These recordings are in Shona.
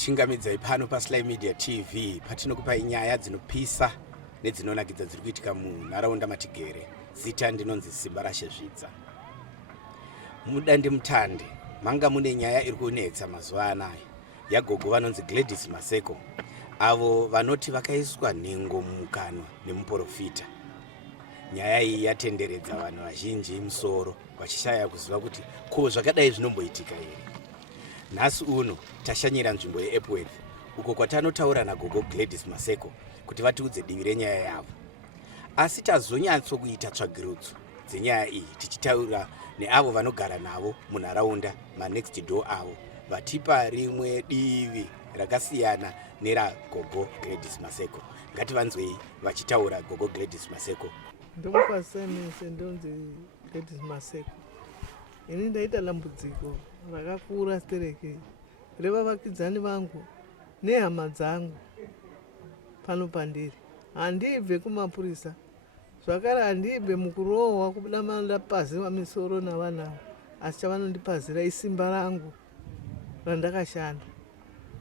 kuchingamidzai pano paSly Media TV patinokupai nyaya dzinopisa nedzinonakidza dziri kuitika munharaunda matigere. Zita ndinonzi Simba raShezvidza. Mudandemutande manga mune nyaya iri kunetsa mazuva anaya yagogo vanonzi Vekudyiswa avo vanoti vakaiswa nhengo mumukanwa Nemuporofita. Nyaya iyi yatenderedza vanhu vazhinji musoro vachishaya kuziva kuti ko zvakadai zvinomboitika here. Nhasi uno tashanyira nzvimbo yeEpworth uko kwatanotaura nagogo Vekudyiswa kuti vatiudze divi renyaya yavo. Asi tazonyatsokuita tsvagirudzo dzenyaya iyi tichitaura neavo vanogara navo munharaunda manext door avo vatipa rimwe divi rakasiyana neragogo Vekudyiswa. Ngativanzwei vachitaura gogo Vekudyiswa. Ndomupasanise ndonzi Vekudyiswa. Ini ndaita lambudziko rakakura stereke revavakidzani vangu nehama dzangu pano pandiri. Handibve kumapurisa zvakare, handibve mukurohwa kubuda mandapaziva misoro navanhu, asi chavanondipazira isimba rangu randakashanda.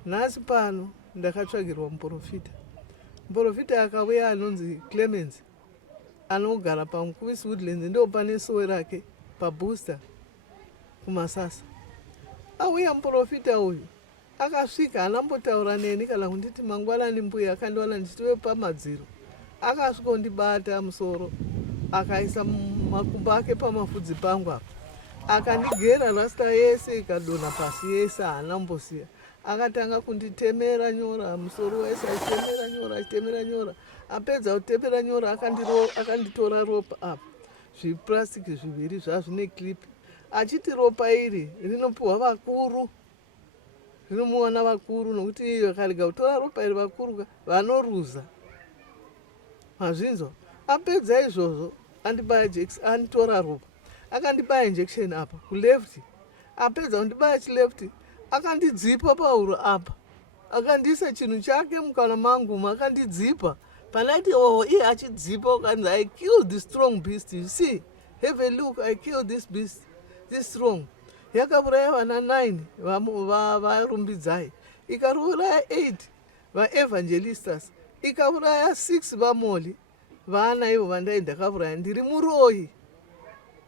Nhasi pano ndakatsvagirwa muporofita. Muporofita akauya anonzi Clemens anogara paMukuvisi Woodlands, ndo pane sowe rake pabooster kumasasa. Auya muporofita uyu akasvika anambotaura neni kana kunditi mangwanani mbuya akandiwana ndichiwe pamadziro. Akasvika kundibata musoro akaisa makumbo ake pamafudzi pangu apa, akandigera rasta yese ikadonha pasi yese, haanambosiya. Akatanga kunditemera nyora musoro wese, achitemera nyora. Apedza kutemera nyora akanditora ropa apa, zvipurasitiki zviviri zvazvine klipi, achiti ropa iri rinopiwa vakuru, rinomuwana vakuru, nokuti vakarega kutora ropa iri vakuru vanoruza. Mazvinzwa. Apedza izvozvo anditora ropa, akandibaya injection apa kuleft. Apedza kundibaya chileft akandidzipa pahuro apa, akandiisa chinhu chake mukana mangu akandidzipa. Panaiti iye achidzipa ukanzi I killed this strong beast. You see, have a look, I killed this beast, this strong. Yakauraya vana 9 varumbidzai, ikauraya 8 vaevangelistas, ikauraya 6 vamoli. Vana ivo vandai ndakauraya ndiri muroyi.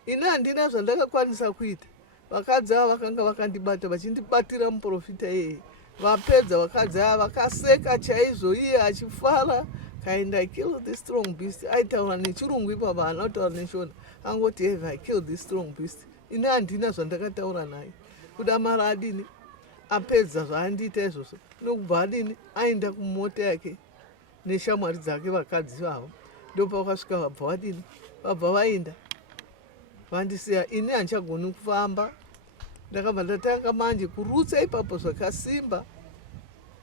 Ini handina zvandakakwanisa kuita. Vakadzi ava vakanga vakandibata vachindibatira muporofita iyeye. Vapedza vakadzi ava vakaseka chaizvo, iye achifara. Kind I killed this strong beast. Aitaura nechirungu ipapo, haana kutaura neshona. Angoti have I killed this strong beast. Ini handina zvandakataura naye. Kuda mara adini apedza zvaandiita izvozvo, nokubva adini aenda kumota yake neshamwari dzake vakadzi vavo. Ndopa vakasvika vabva vadini, vabva vaenda vandisiya. Ini handichagoni kufamba. Ndakabva ndatanga manje kurutsa ipapo zvakasimba,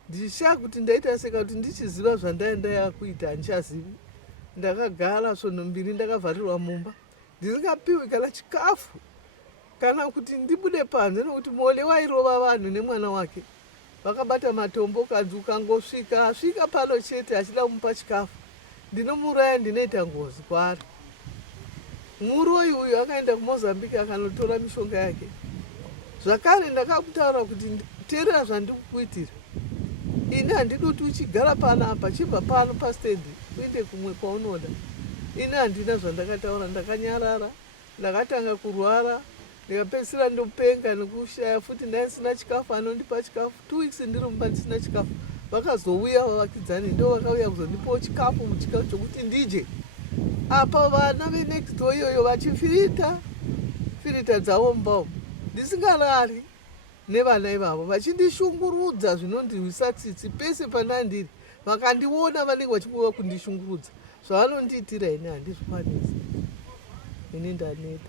ndichishaya kuti ndaita seka kuti ndichiziva zvandaenda yakuita, handichazivi. Ndakagara svono 2 ndakavharirwa mumba, ndisingapiwi kana chikafu kana kuti ndibude panze, nokuti mole wairova vanhu nemwana wake. Vakabata matombo, kadzi ukangosvika pano chete achida kumupa chikafu, ndinomuraya, ndinoita ngozi kwaari. Muroyi uyu akaenda kuMozambique akanotora mishonga yake. Zvakare ndakakutaura kuti teerera zvandikukuitira. Ini handidi kuti uchigara pano apa, chibva pano pastendi uende kumwe kwaunoda. Ini handina zvandakataura, ndakanyarara, ndakatanga kurwara, ndikapedzisira ndopenga nekushaya futi ndaisina chikafu, anondipa chikafu. 2 weeks ndiri mumba ndisina chikafu. Vakazouya vavakidzani, ndo vakauya kuzondipawo chikafu, muchikafu chokuti ndije. Apa vana venext door iyoyo vachifirita dzavo mumba umu, ndisingarari nevana ivavo, vachindishungurudza zvinondirwisa tsitsi pese pandandiri. Vakandiona vanenge vachikuva kundishungurudza. Zvavanondiitira ini handizvikwanisi. Ini ndaneta.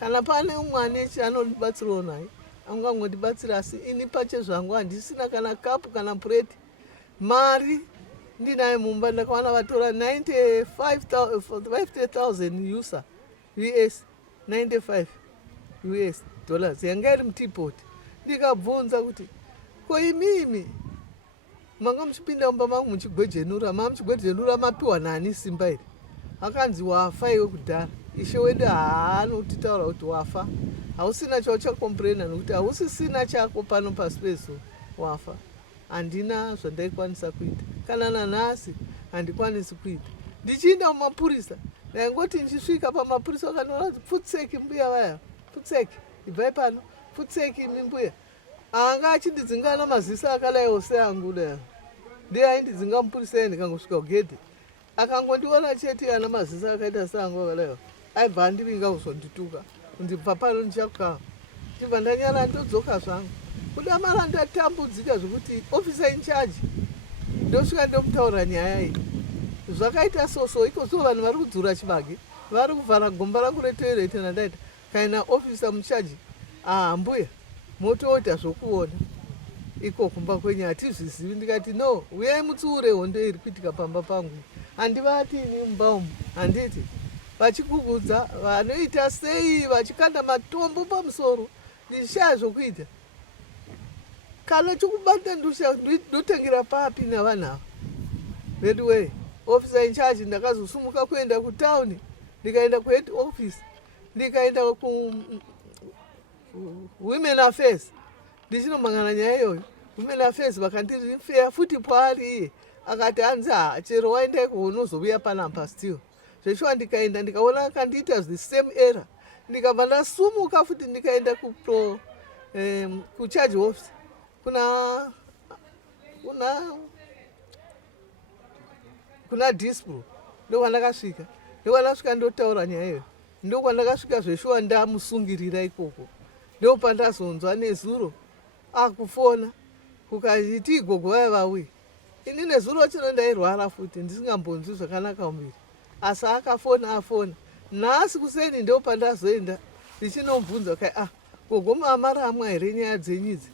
Kana pane umwe ane chaanondibatsirawo naye, angangondibatsira, asi ini pache zvangu handisina kana kapu kana pureti. Mari ndinaye mumba, ndakawana vatora 50,000 US, 95 US dollars yanga iri mutipot. Ndikabvunza kuti ko imimi manga muchipinda mumba mangu muchigwejenura, muchigwejenura mapiwa nani simba iri? Akanzi wafa iwe kudhara. Ishe wedu haanotitaura kuti wafa. Hausina chauchakomplaina nokuti hausisina chako pano pasi pezuva, wafa. handina zvandaikwanisa kuita, kana nanhasi handikwanisi kuita. Ndichienda kumapurisa, ndaingoti ndichisvika pamapurisa vakanoona kuti pfutseki mbuya vaya, pfutseki, ibvai pano, pfutseki imi mbuya. Anga achindidzingana maziso akadaiwo seangu dai. Ndiye aindidzinga mupurisa ndikangosvika kugedhe. Akangondiona chete ana maziso akaita seangu akadaiwo. Aibva andivinga kuzondituka. Ndibva pano ndichakukaa. Ndibva ndanyara ndodzoka zvangu. Kuda mara ndatambudzika zvokuti officer in charge ndosvika ndomutaurira nyaya iyi. Zvakaita soso iko vanhu vari kudzura chibage, vari kuvhara gomba rangu retoireti nandaita kaina officer muchaji. Mbuya motoita zvokuona iko kumba kwenyu hatizvizivi. Ndikati no, uyai mutsiure hondo iri kuitika pamba pangu. Handivati ini mumba umu, handiti vachikugudza vanoita sei vachikanda matombo pamusoro, ndishaya zvokuita. Kana chokubata ndotangira papi navanhu ava. That way, officer in charge ndakazosumuka kuenda kutauni, ndikaenda kuhead office, ndikaenda ku women affairs. Ndichinomangana nyaya iyoyo. Women affairs vakandirifeya futi paari iye. Akati hanzi chero waenda iko unozobuya panapa still. Zveshuwa ndikaenda ndikaona akandiita the same error. Ndikabva ndasumuka futi ndikaenda ku charge office. Kuna dispo. Ndokwandakasvika. Ndokwandasvika ndotaura nyaya iyoyo. Ndokwandakasvika zveshuwa ndamusungirira ikoko. Ndopandazonzwa nezuro akufona kukachiti Gogo vaya vauya. Ini nezuro chino ndairwara futi ndisingambonzwi zvakanaka muviri. Asi afona. Nhasi kuseni ndopandazoenda ndichinomubvunza kai Gogo mamaramwa here nyaya dzenyidzi?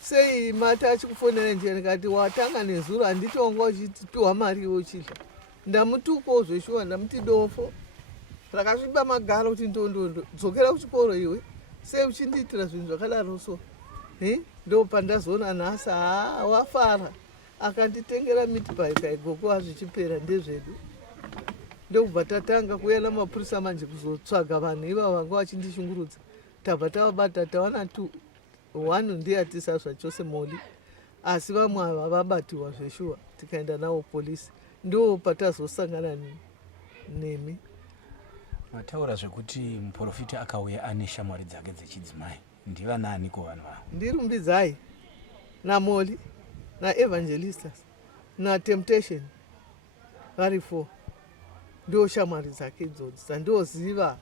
Sei mata achikufonera njia? Ndikati watanga nezuro handitonga uchipiwa mari yochidya. Ndamutuko zveshuwa ndamuti dofo. Rakasviba magara kuti dzokera kuchikoro iwe. Sei uchindiitira zvinhu zvakadaro so? Ndopandazoona nhasi wafara. Akanditengera meatpie kai Gogo azvichipera ndezvedu. Ndokubva tatanga kuuya namapurisa manje kuzotsvaga vanhu ivavo vanga vachindishungurudza. Tabva tavabata tawana 1 ndiye hatisazva chose moli. Asi vamwe ava vabatiwa zveshuwa tikaenda navo polisi. Ndo patazosangana nemi. Mataura zvekuti muprofita akauya ane shamwari dzake dzechidzimai. Ndiva naaniko vanhu ava? Ndirumbidzai naMoli naEvangelistas naTemptation vari 4. Ndo shamwari dzake idzodzo dzandoziva.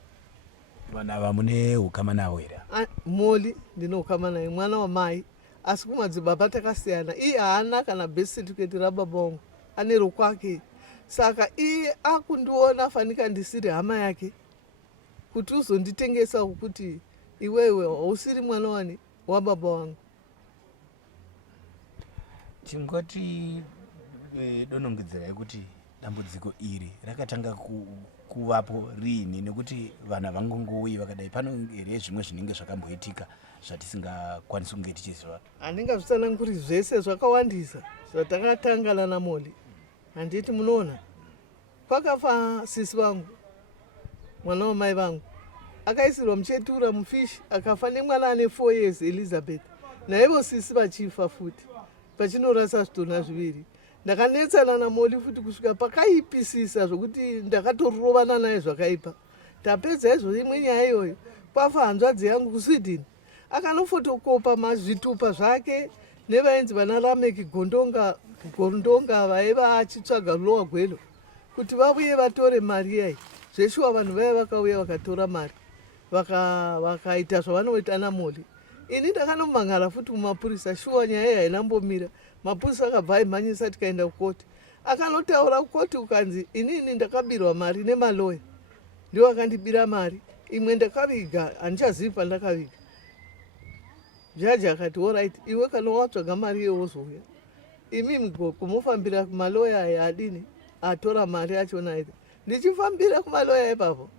Vanhu ava mune ukama navo here? Moli ndine ukama naye, mwana wamai. Asi kumadzibaba takasiyana. Iye haana kana birth certificate rababa vangu, ane rokwake. Saka iye akundiona afanika ndisiri hama yake kuti uzonditengesa kuti iwewe hausiri mwana wani wababa wangu. Tingoti donongedzerai kuti dambudziko iri rakatanga kuvapo rini, nekuti vanhu havangongouyi vakadai. Pano here zvimwe zvinenge zvakamboitika zvatisingakwanisi kunge tichiziva? Handingazvitsananguri zvese, zvakawandisa zvatakatangana naMoli. Handiti munoona kwakafa sisi vangu, mwana wamai vangu, akaisirwa muchetura mufishi, akafa nemwana ane 4 years Elizabeth. Naivo sisi vachifa futi pachinorasa zvitunha 2. Ndakanetsana naMoli futi kusvika pakaipisisa zvokuti ndakatorovana naye zvakaipa. Tapedza izvo imwe nyaya iyoyo, kwafa hanzvadzi yangu kuSweden. Akanofotokopa mazvitupa zvake nevainzi vana Rameki Gondonga vaiva achitsvaga lowa gwelo kuti vauye vatore mari yayi. Zveshuwa vanhu vaya vakauya vakatora mari vakaita zvavanoita naMoli. Ini ndakanomangara futi kumapurisa, shuwa nyaya hainambomira. Mapurisa akabva aimhanyisa tikaenda kukoti. Akanotaura kukoti ukanzi inini ndakabirwa mari nemaloya. Ndio akandibira mari. Imwe ndakaviga, handichazivi pandakaviga. Jaji akati alright, iwe kana watsvaga mari yewozouya. Imi kumufambira kumaloya aya adini atora mari achona ide. Ndichifambira kumaloya ipapo.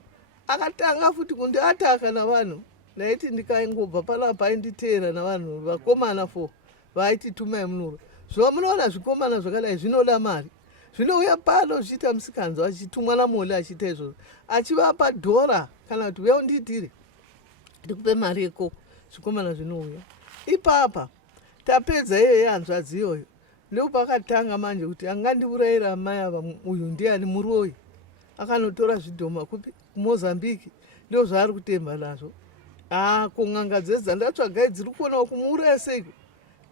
Akatanga futi kundiataka navanhu. Naiti ndikaingobva panapa ainditeera navanhu vakomana 4 vaiti tumai munuro. Zvamunoona zvikomana zvakadai zvinoda mari. Zvinouya pano zvichiita musikanzwa achitumwa naMoli achiita izvozvo. Achivapa dhora kana kuti uya undiitire ndikupe mari yekoko. Zvikomana zvinouya. Ipapa tapedza iyoyo hanzvadzi iyoyo ndopakatanga manje kuti angandiurayira amai ava uyu ndiani Huroyi akanotora zvidhoma kupi kuMozambique ndio zvaari kutemba nazvo. Kun'anga dzedzandatsvagai dziri kuonawo kumuuraya seiko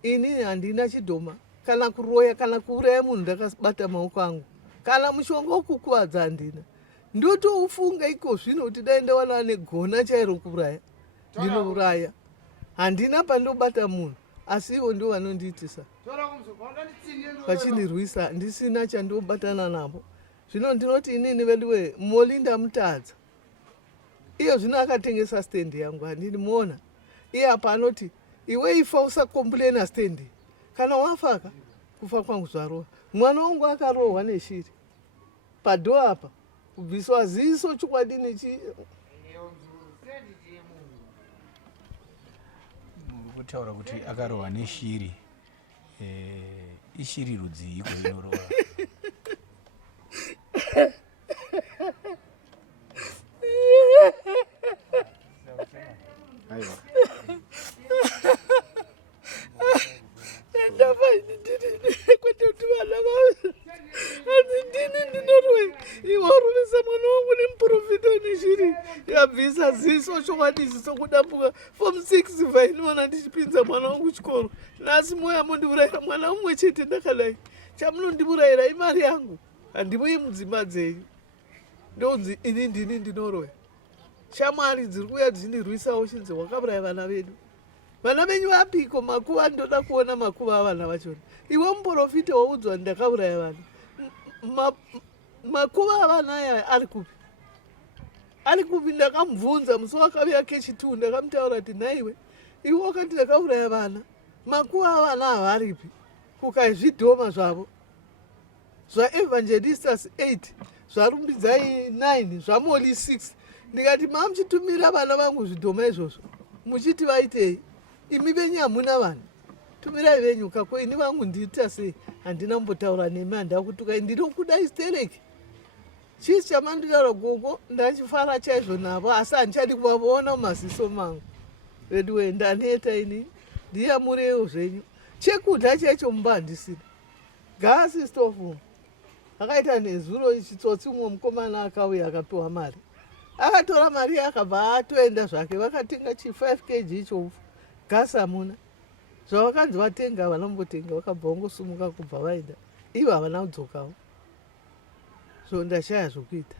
ini handina chidhoma kana kuroya kana kuuraya munhu ndakabata maoko angu kana mushonga wokukuvadza handina. Ndotoufunga iko zvino kuti dai ndawana negona chairo kuuraya ndinouraya handina pandobata munhu asi ivo ndio vanondiitisa vachindirwisa handisina chandobatana navo. Zvino ndinoti inini veduwe molinda mutadza iyo zvino akatengesa stendi yangu handinimuona iye apa anoti iwe ifa usakomplena stendi kana wafaka kufa kwangu zvarova. Mwana wangu akarohwa neshiri padho apa kubviswa ziso chokwadini kutaura kuti akarohwa neshiri ishiri rudzi iko inorohwa iwarumisa mwana wangu Nemuporofita neshiri yabvisa ziso chokwadisi sokudambuka form 6 vainoona ndichipinza mwana wangu chikoro. Nhasi moya mondiurayira mwana umwe chete ndakadai chamunondiurayira imari yangu handimuyi mudzimba dzenyu ndonzi ini ndini ndinoroya. Shamwari dziri kuuya dzichindirwisawo chinzi wakauraya vana vedu. Vana venyu vapiko makuva? Ndoda kuona makuva avana vachona. Iwe Muporofita waudzwa ndakauraya vana makuva avana aya ari kupi? Ari kupi? Ndakamubvunza musi wakauya kechitu ndakamutaura kuti nhaiwe iwe wakati ndakauraya vana makuva avana havaripi kukaizvidhoma zvavo zvaevangelistas 8 zvarumbidzai 9 zvamoli 6 ndikati mamuchitumira vana vangu zvidhoma izvozvo muchiti vaitei? Imi venyu hamuna vanhu, tumirai venyu kako ini vangu ndiita sei? Handina mbotaura nemi handina kutuka ndinokuda istereki. Chii chamanditaura Gogo ndachifara chaizvo navo asi handichadi kuvavaona mumaziso mangu. Veduwe ndaneta ini ndiyamurewo zvenyu. Chekudya chacho mumba handisina. Gasi stofu akaita nezuro chitsotsi umwe mukomana akauya akapiwa mari. Akatora mari akabva atoenda zvake vakatenga chi 5 kg ichofu. Gasi hamuna. Zvavakanzi vatenga havana mbotenga vakabva vangosumuka kubva vaenda. Ivo havana kudzokawo. So ndashaya zvokuita.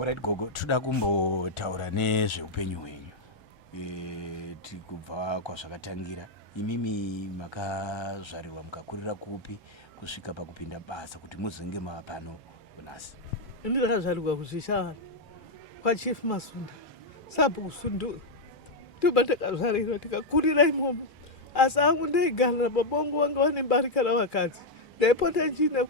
Alright Gogo, toda kumbotaura nezveupenyu hwenyu. Tikubva kwazvakatangira. Imimi makazvarirwa mukakurira kupi kusvika pakupinda basa kuti muzenge mapano kunasi? Ini ndakazvarirwa kuzvishava kwaChief Masunda sabhuku Sundu tuba ndakazvarirwa tikakurira imomo. Asi angu ndeigara babongo vanga vane mbarika ravakadzi. Ndaipota ndichienda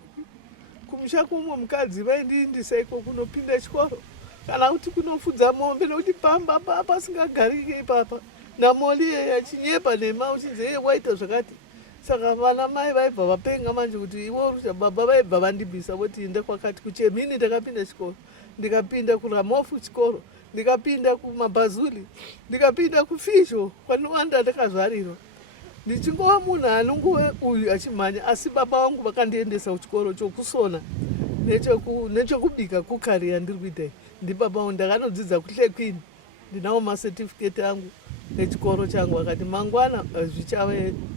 kumusha kumwe mukadzi vaindiindisa iko kunopinda chikoro kana kuti kunofudza mombe nokuti pamba pasingagariki ipapa namoli yachinyepa nema uchinzi iye waita zvakati. Saka vana mai vaibva vapenga manje kuti ivo rusha baba vaibva vandibvisa voti ende kwakati kuChemini ndakapinda chikoro, ndikapinda kuRamofu chikoro, ndikapinda kuMabhazuli, ndikapinda kuFisho kwanowanda ndakazvarirwa. Ndichingova munhu anongove uyu achimhanya asi baba vangu vakandiendesa kuchikoro chokusona nechokubika kukari yandiri kuita. Ndibaba vangu ndakanodzidza kuHlekwini ndinawo masertificate angu nechikoro changu akati mangwana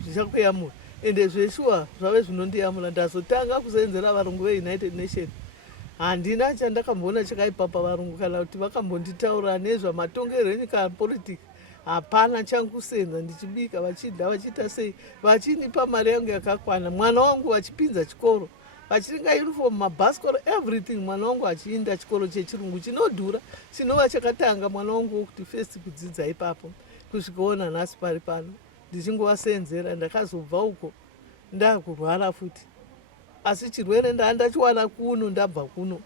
zvichakuyamura ende zveshuwa zvave zvinondiyamura ndazotanga kusenzera varungu veUnited Nations. Handina chandakamboona chakaipapa varungu kana kuti vakambonditaura nezvamatongerwo enyika politics. Hapana changu kusenza ndichibika vachidya vachiita sei vachinipa mari yangu yakakwana. Mwana wangu vachipinza chikoro vachitenga uniform mabhasikoro everything. Mwana wangu achiinda chikoro chechirungu chinodhura chinova chakatanga mwana wangu wokuti first kudzidza ipapo kusvikaona nhasi pari pano ndichingovasenzera. Ndakazobva uko ndakurwara futi asi chirwere ndachiwana kuno ndabva kuno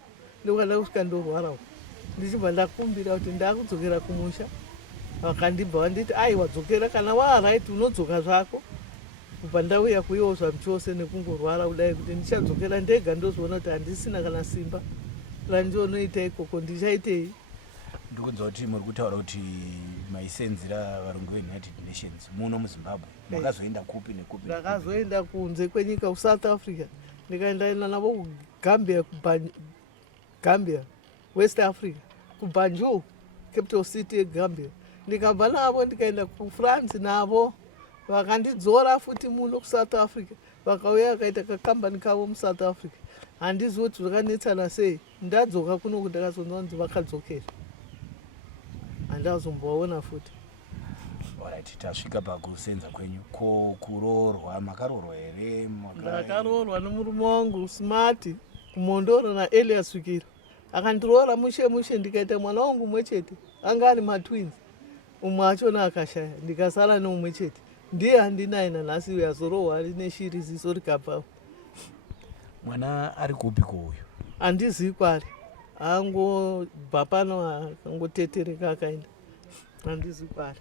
ndokanda kusvika ndorwara uko ndichibva ndakumbira kuti ndakudzokera kumusha. Vakandibva vanditi wadzokera kana waaraiti unodzoka zvako. Kubva ndauya kuiwo zvamuchose nekungorwara kudai kuti ndichadzokera ndega ndozoona kuti handisina kana simba randionoita ikoko ndichaitei. ndikunzwa kuti muri kutaura kuti maisenzera varungu veunited nations muno muzimbabwe makazoenda kupi nekupi? Ndakazoenda kunze kwenyika kuSouth Africa, ndikaenda navo Gambia, West Africa, kuBanjul, capital city yeGambia. Ndikabva navo ndikaenda kuFrance navo, vakandidzora futi muno kuSouth Africa, vakauya vakaita kakambani kavo muSouth Africa. Handizivi kuti zvakanetsana sei, ndadzoka kuno kuti ndakazonzwa kunzi vakadzokera, handazomboona futi. Alright, tasvika pakusenza kwenyu. Ko kuroorwa, makaroorwa here? Ndakaroorwa nomurume wangu Smart kumondoro naElias Svikiro. Akandiroora mushe ndikaita mwana wangu mumwe chete, anga ari matwins. Umwe achona akashaya, ndikasara neumwe chete. Ndiye handinaye nanhasi yazorohwa neshiri ziso rikabvawo. Mwana ari kupi kouyu? Handizivi kwari, angobva pano akangotetereka akaenda, handizivi kwari.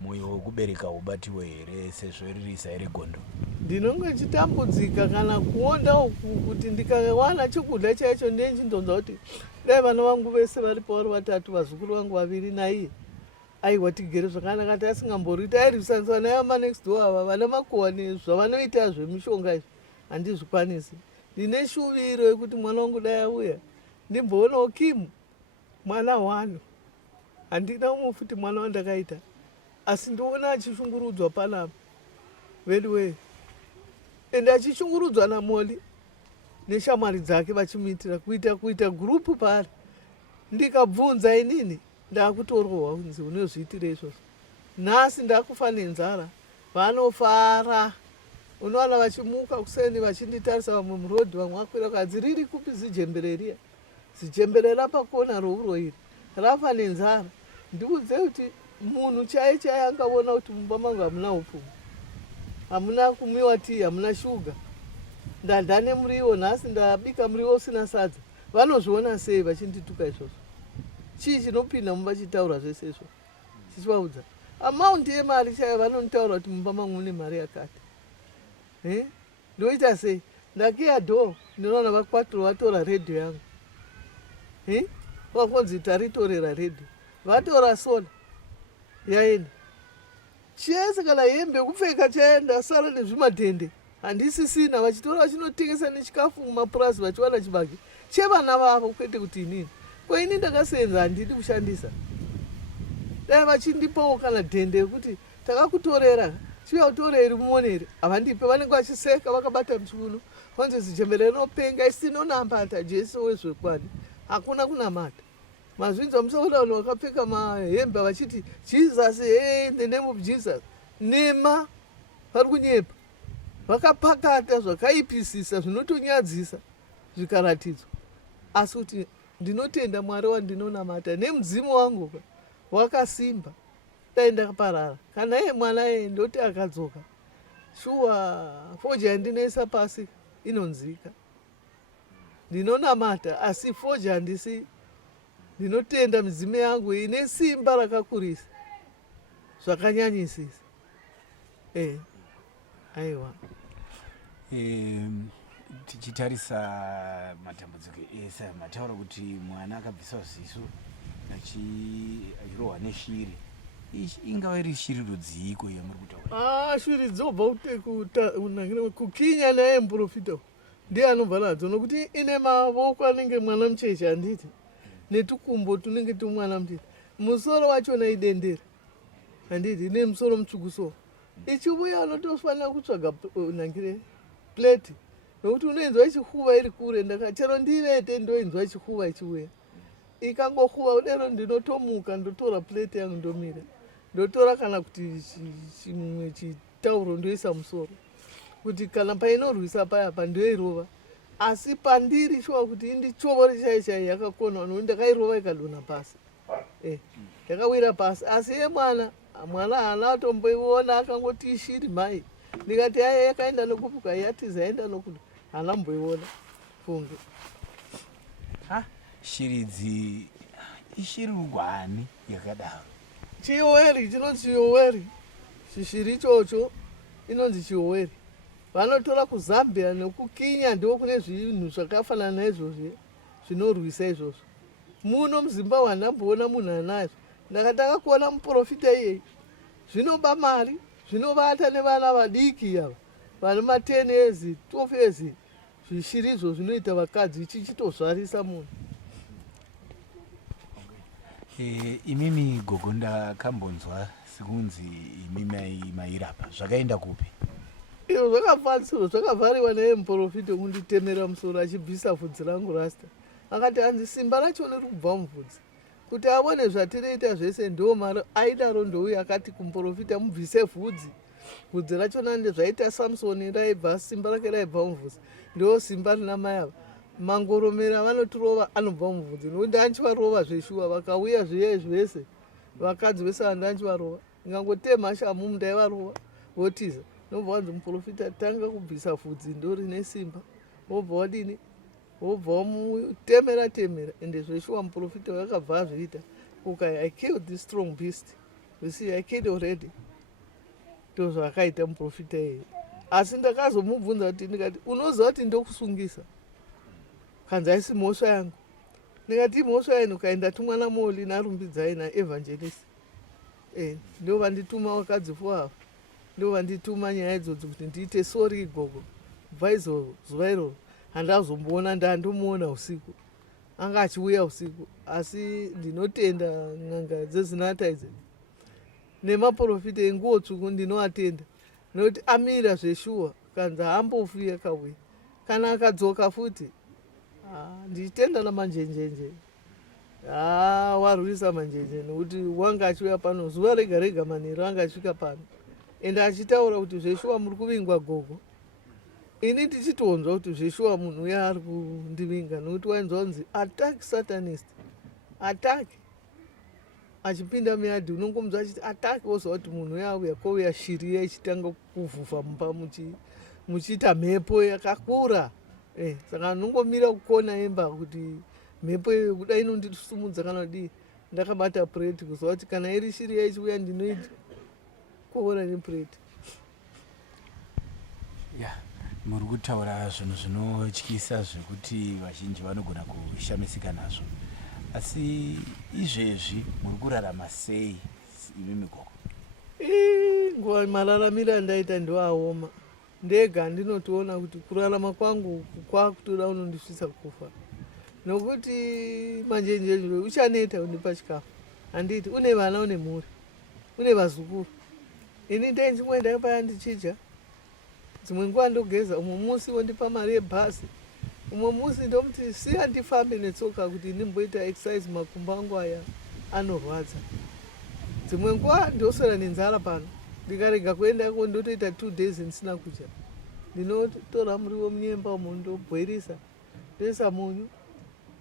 Mwoyo wekubereka ubatiwe here sezvo riri sai regondo? Ndinonge chitambudzika kana kuonda uku kuti ndikawana chekudya chaicho ndiye chindonzwa kuti dai vana vangu vese vari pavari vatatu, vazukuru vangu vaviri naiye, aiwa tigere zvakanaka tasingambori tairwisaniswa nayama next door ava vana makowa nezvavanoita zvemishonga izvi handizvikwanisi. Ndine shuviro yekuti mwana wangu dai auya ndimboonawo Kimu mwana wano, handina umwe futi mwana wandakaita, asi ndoona achishungurudzwa panapa veduwe, ende achishungurudzwa naMoli neshamwari dzake vachimuitira kuita gurupu pari. Ndikabvunza inini ndakutorohwa kunzi unozviitira izvozvo. Nhasi ndakufa nenzara, vanofara. Unowana vachimuka kuseni vachinditarisa, vamwe murodhi, vamwe vakwira kadzi riri kupi zijembereriya, zijemberera pakona roUroyi rafa nenzara. Ndikuudze kuti munhu chaiye angaona kuti mumba mangu hamuna upfumi, hamuna kumwiwa tii, hamuna shuga, ndadha nemuriwo, nhasi ndabika muriwo usina sadza, vanozviona sei vachindituka izvozvo? Chii chinopinda mumba chitaura zvese izvo? Chichivaudza amaundi yemari chaiyo vanonitaura kuti mumba mangu mune mari yakati. Ndoita sei? Ndakiya dhoo, ndinoona vakwaturo vatora redhiyo yangu, vakonzi taritorera redhiyo, vatora soda yaenda chese, kana hembe yekupfeka chaenda, sara nezvimadhende handisisina, vachitora vachinotengesa nechikafu mumapurazi vachiwana chibage chevana vavo, kwete kuti inini. Ko ini ndakasenza handidi kushandisa, dai vachindipawo kana dhende yekuti takakutorera chiya utoreri mumoneri, havandipe, vanenge vachiseka vakabata muchiuno, vanzi zijemberera nopenga isinonambata Jesu wezvekwadi, hakuna kunamata. Mazvinzwa musaona vanhu vakapfeka mahembe vachiti Jesus, in the name of Jesus, nema vari kunyepa, vakapakata zvakaipisisa zvinotonyadzisa zvikaratidzwa. Asi kuti ndinotenda Mwari wandinonamata nemudzimu wangu wakasimba, dai ndakaparara. Kana iye mwana iye ndoti akadzoka, shuwa foja yandinoisa pasi inonzika. Ndinonamata asi foja handisi. Ndinotenda midzimu yangu ine simba rakakurisa zvakanyanyisisa. Aiwa. Tichitarisa matambudziko ese mataura kuti mwana akabviswa ziso achirohwa neshiri. Ingava iri shiri rudziko yamuri kutaura? Shiri dzobva kukinya nayemuporofita ndiye anobva nadzo, nokuti ine mavoko anenge mwana mucheche handiti, netukumbo tunenge tumwana mutete. Musoro wachona idendera handiti, ine musoro mutsvuku. Ichiuya unotofanira kutsvaga nangire plate, nokuti unoinzwa ichihuva iri kure. Ndakachero ndivete ndoinzwa ichihuva ichiuya, ikangohuva udero ndinotomuka ndotora plate yangu ndomira, ndotora kana kuti chimwe chitauro ndoisa musoro, kuti kana painorwisa paya pandoirova. Asi pandiri shuwa kuti indichovore chaichai yakakona, nokuti ndakairova ikadonha pasi, yakawira pasi. Asi ye mwana haana atomboiona, akangoti ishiri mai. Ndikati haiya yakaenda nokupuka, yatiza yaenda nokuda, haana mboiona funge. Shiri idzi ishiri rugwani yakadaro? Chiyoweri, chinonzi chiyoweri. Chishiri ichocho inonzi chiyoweri. Vanotora kuZambia nekuKenya, ndiko kune zvinhu zvakafanana naizvozvo zvinorwisa izvozvo. muno muZimbabwe ndamboona munhu anayo. Ndakataka kuona muprofita iyeye zvinoba mari, zvinovata nevana vadiki ava vane 10 years 12 years. Zvishirizo zvinoita vakadzi ichi chitozvarisa munhu. Imimi Gogo ndakambonzwa sekunzi imimi mairapa zvakaenda kupi? Iyo zvakafanisiro zvakavhariwa nemuprofita kunditemera musoro achibvisa vhudzi rangu rasta. Akati hanzi simba racho riri kubva muvhudzi. Kuti aone zvatinoita zvese ndo mari aidaro ndouya akati kumuprofita mubvise vhudzi. Vhudzi racho nande zvaita Samsoni raibva simba rake raibva muvhudzi. Ndo simba rina mai ava. Mangoromera vanotirova anobva muvhudzi. Nokuti anchivarova zveshuwa vakauya zviye zvese. Vakadzi vese vandanchivarova. Ngangotema shamu ndaivarova votiza. Nobva wanzi muprofita tanga kubvisa vhudzi ndo rine simba. Wobva wadini? Wobva wamutemera temera. Ende zveshuwa muprofita wakabva azviita. Okay, I killed this strong beast. You see, I killed already. Ndo zvakaita muprofita iyeye. Asi ndakazomubvunza kuti ndikati unoziva kuti ndokusungisa. Kanzi aisi mhosva yangu. Ndikati mhosva yenyu ukaenda tumwana moli narumbidzai naevangelist. Ndo vandituma vakadzi ava. Ndo vandituma nyaya idzodzo kuti ndiite sorry Gogo. Kubva zuva iroro handazomboona ndandomuona usiku. Anga achiuya usiku. Asi ndinotenda n'anga dzezinata idzi. Nemaprofita enguo tsvuku ndinoatenda. Nokuti amira zveshuwa kanzi haambofi akauya. Kana akadzoka futi ndichitenda namanjenjenje. Warwisa manjenje nokuti wanga achiuya pano zuva rega rega manheru anga asvika pano. Ende achitaura kuti zveshuwa muri kuvingwa Gogo. Ini ndichitonzwa kuti zveshuwa munhu uya ari kundivinga nokuti wainzwa kunzi attack satanist. Attack. Achipinda muyadhi unongomuzwa achiti attack wozwa kuti munhu uya auya kwauya shiri iya ichitanga kuvhuvha mumba muchiita mhepo yakakura. Saka nongomira kukona emba kuti mhepo iyo kuda inondisumudza kana kudii. Ndakabata plate kuzwa kuti kana iri shiri iya ichiuya ndinoita kuona neplate. Muri kutaura zvinhu zvinotyisa zvekuti vazhinji vanogona kushamisika nazvo. Asi izvezvi muri kurarama sei imimi Gogo? Nguva mararamiro andaita ndoaoma. Ndega ndinotoona kuti kurarama kwangu kwakutoda unondisvitsa kufa. Nokuti manjenjenje uchaneta undipa chikafu. Handiti une vana une mhuri. Une vazukuru. Ini ndechimwe ndakapaya ndichidya. Dzimwe nguva ndogeza umwe musi wondipa mari yebhasi. Umwe musi ndomuti siya ndifambe netsoka kuti ndimboita exercise makumbo angu aya anorwadza. Dzimwe nguva ndoswera nenzara pano. Ndikarega kuendako ndotoita 2 days ndisina kudya. Ndinotora muriwo munyemba umo ndobhoirisa. Ndoisa munyu.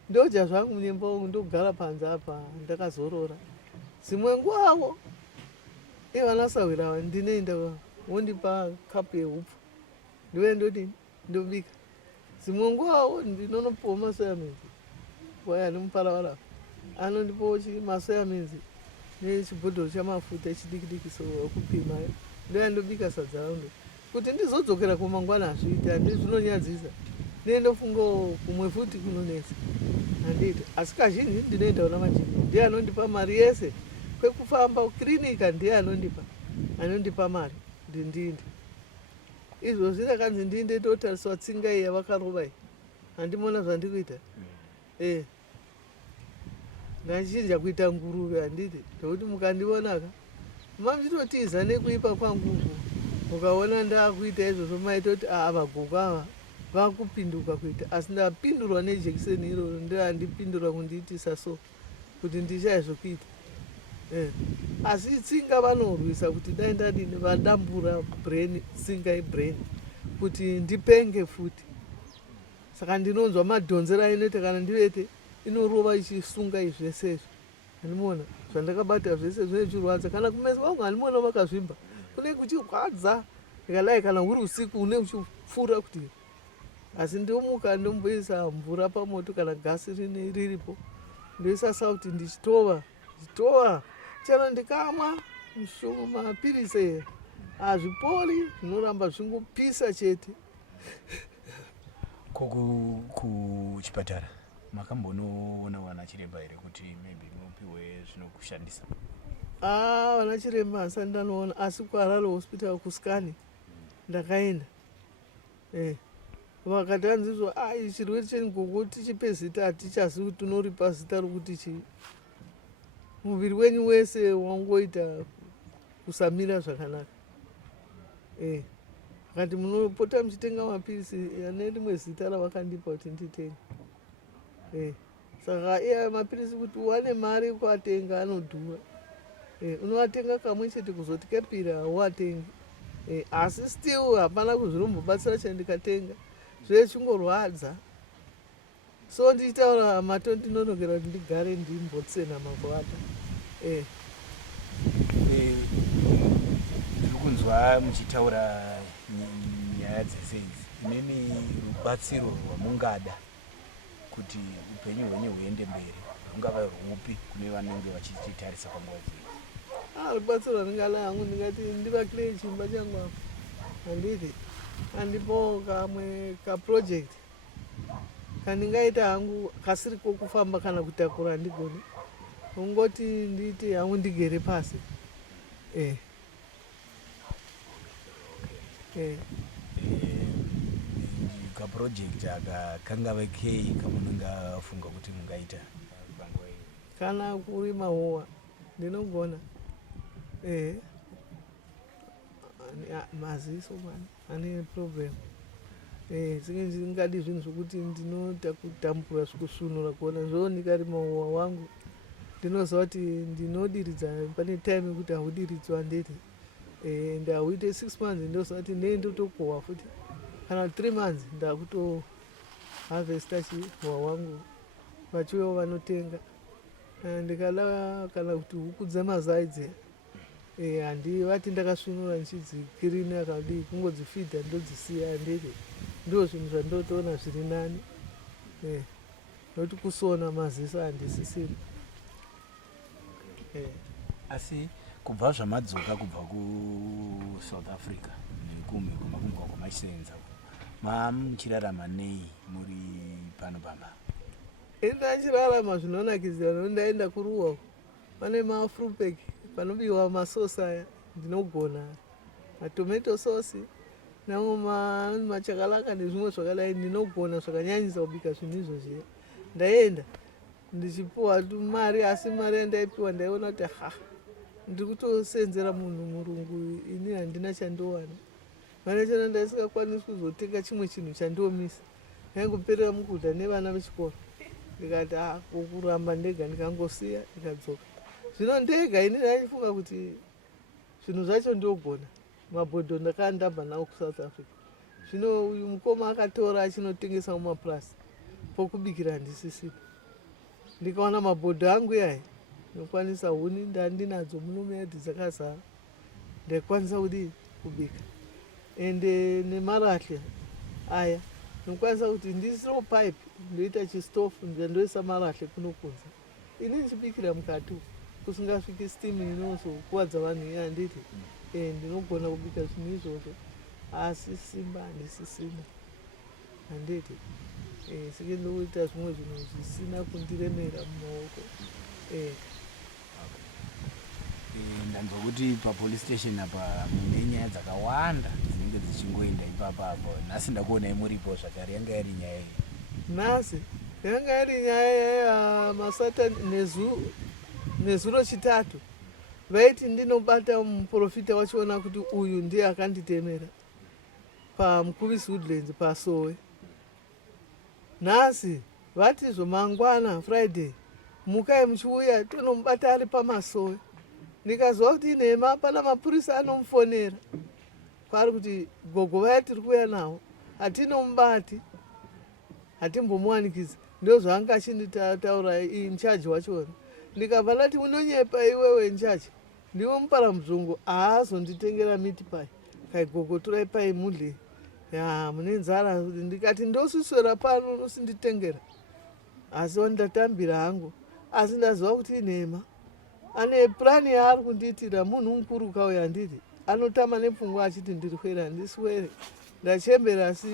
Ndodya zvangu munyemba umo ndogara panze apa ndakazorora. Dzimwe nguvawo vanasawira ndinoenda wondipa kapu yehupfu. Ndouya ndodini ndobika. Dzimwe nguvawo ndinonopiwa masoya minzi. Waya nemuparavara. Anondipawo masoya minzi nechibhodhoro chamafuta echidiki so okupima. Ndouya ndobika sadza rangu. Kuti ndizodzokera kumangwana hazviita handiti zvinonyadzisa. Ndofunga kumwe futi kunonetsa. Handiti. Asi kazhinji ndinoenda kuna majingi. Ndiye anondipa mari yese. Kwekufamba klinika ndiye anondipa mari ndindinde. Izvozvi ndakanzi ndinde totariswa tsinga iyi yavakarova iyi. Handimona zvandikuita. Ndachinja kuita nguruve handiti. Ndokuti mukandionaka mamchitotiza nekuipa kwangu. Mukaona ndakuita izvozvo maitoti vagogo ava vakupinduka kuita. Asi ndapindurwa nejekiseni iroro ndoandipindura kundiitisa so kuti ndishaya zvokuita. Asi tsinga vanorwisa kuti dai ndadini vadambura brain tsinga yebrain kuti ndipenge futi. Saka ndinonzwa madhonzera inoita kana ndivete inorova ichisunga izvese. Handimona zvandakabata zvese zvinechirwadza kana kumeso vangu handimona vakazvimba. Kune kuchirwadza ndikadai kana huri usiku une uchipfuura kuti. Asi ndomuka ndomboisa mvura pamoto kana gasi riripo. Ndoisa sauti ndichitova. Chero ndikamwa mapirisi hazvipori zvinoramba zvingopisa chete. Kuchipatara makambonoona wana chiremba here kuti maybe mupiwe zvinokushandisa? Wana chiremba asati ndanoona, asi kuHarare hospital kuskani ndakaenda. Vakati hanzizvo chirwere cheNgogo tichipe zita hatichazivi kuti tinoripa zita rokuti chii. Muviri wenyu wese wangoita kusamira zvakanaka. Vakati munopota muchitenga mapirisi ane rimwe zita ravakandipa kuti nditenge. Saka iya mapirisi kuti uwane mari kuatenga anodhura. Unoatenga kamwe chete kuzoti kepira hauatengi. Asi still hapana kuzvirombobatsira chandikatenga. Zvechingorwadza. So ndichitaura mato ndinonogera kuti ndigare ndimbotsena makwata. Ndiri kunzwa muchitaura nyaya dzese idzi. Inini rubatsiro rwamungada kuti upenyu hwenyu huende mberi rungava rwupi kune vanenge vachitarisa panguva dzino? Rubatsiro rwandingada hangu ndingati ndivakire chimba changu apa. Handiti andipo kamwe kaproject kandingaita hangu kasiri kokufamba kana kutakura handigoni. Ungoti nditi hangu ndigere pasi. Kaproject aka kangave kei kamunenge funga kuti mungaita panguva iyi? Kana kurima howa ndinogona. Maziso mani ane problem. Singadi zvinhu zvokuti ndinota kutambura zvokusvinura kuona zvo ndikarima howa wangu ndinoziva kuti ndinodiridza pane time yekuti haudiridzwa ndeti. And hauite 6 months ndoziva kuti ndotokohwa futi. Kana 3 months ndakuto harvesta howa wangu vachiuyawo vanotenga. Ndikada kana kuti huku dzemazai dze handivati ndakasvinura ndichidzikirina akadi kungodzifidha ndodzisiya ndeti. Ndo zvinhu zvandotoona zviri nani. Noti kusona maziso handisisiri. Asi kubva zvamadzoka kubva kuSouth Africa nekumakungwa kwamachisenza muchirarama nei muri pano pamba? Ndachirarama zvinonakidza ndaenda kuruwa. Pane mafrupek panobiwa masosi aya ndinogona. Matomato sauce namwe machakalaka nezvimwe zvakadai ndinogona zvakanyanyisa kubika zvinhu izvozvo. Ndaenda ndichipiwa mari, asi mari yandaipiwa ndaiona kuti ndiri kutosenzera munhu murungu, ini handina chandowana. Mari chana ndaisingakwanisi kuzotenga chimwe chinhu chandomisa. Ndaingoperera mukudya nevana vechikoro. Ndikati kuramba ndega ndikangosiya ndikadzoka. Zvino ndega ini ndaifunga kuti zvinhu zvacho ndogona. Mabhodho ndakanga ndabva nawo kuSouth Africa. Zvino uyu mukoma akatora achinotengesa mumapurasi pokubikira handisisiri. Ndikaona mabhodho angu yaya ndokwanisa huni ndandinadzo munomedi dzakazara. Ndaikwanisa kuti kubika. Ende nemarahla aya ndokwanisa kuti ndisiro pipe ndoita chistofu ndandoisa marahla kunokunza. Ini ndichibikira mukati kusingasviki steam inozokuwadza vanhu iya handiti. Ndinogona kubika zvinhu izvozvo asi simba handisisina handiti. Saka ndoita zvimwe zvinhu zvisina kundiremera mumaoko. Ndanzwa kuti papolice station apa mune nyaya dzakawanda dzinenge dzichingoenda ipapapo. Nhasi ndakuonai muripo zvakare, yanga yari nyaya iyi? Nhasi yanga iri nyaya yamasatani nezuro chitatu. Vaiti ndinobata muprofita wachiona kuti uyu ndiye akanditemera paMukuvisi Woodlands paSowe. Nhasi vatizvo mangwana Friday mukai muchiuya tinomubata ari pamaSowe. Ndikazwa kuti nhema pana mapurisa anomufonera pari kuti Gogo vaya tiri kuuya nawo hatinomubati hatimbomuwanikidzi. Ndozvaanga achinditaura incharge wachona. Ndikabva ndati unonyepa iwewe incharge, ndiwe muparamuzvongo haazonditengera miti pai. Kai Gogo torai pai mudle. Mune nzara. Ndikati ndosuswera pano unosinditengera. Asi wandatambira hangu. Asi ndaziva kuti inhema. Ane plani yaari kundiitira munhu mukuru kauya handiti. Anotama nepfungwa achiti ndiri kwera handiswere. Ndachembera asi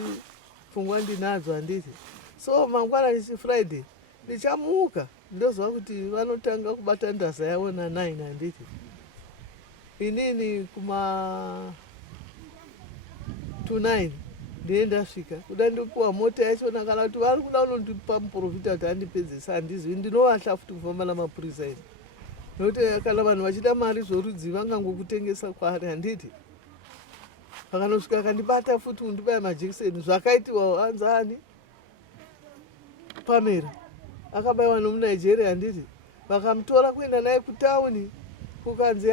pfungwa ndinadzo handiti. So mangwana isi Friday ndichamuka ndozwa kuti vanotanga kubata ndaza yavo na9 handiti inini kuma 29 ndiye ndasvika kuda ndikuwa mota yachona kana kuti vari kuda unondipa muprofita kuti andipedzesa handizivi ndinovahla futi kufamba namapurisa ini nokuti kana vanhu vachida mari zvorudzi vangangokutengesa kwari handiti vakanosvika akandibata futi undibaya majekiseni zvakaitiwawo anzani Pamera akabayiwa nomunigeria handiti vakamutora kuenda naye kutauni kukanzi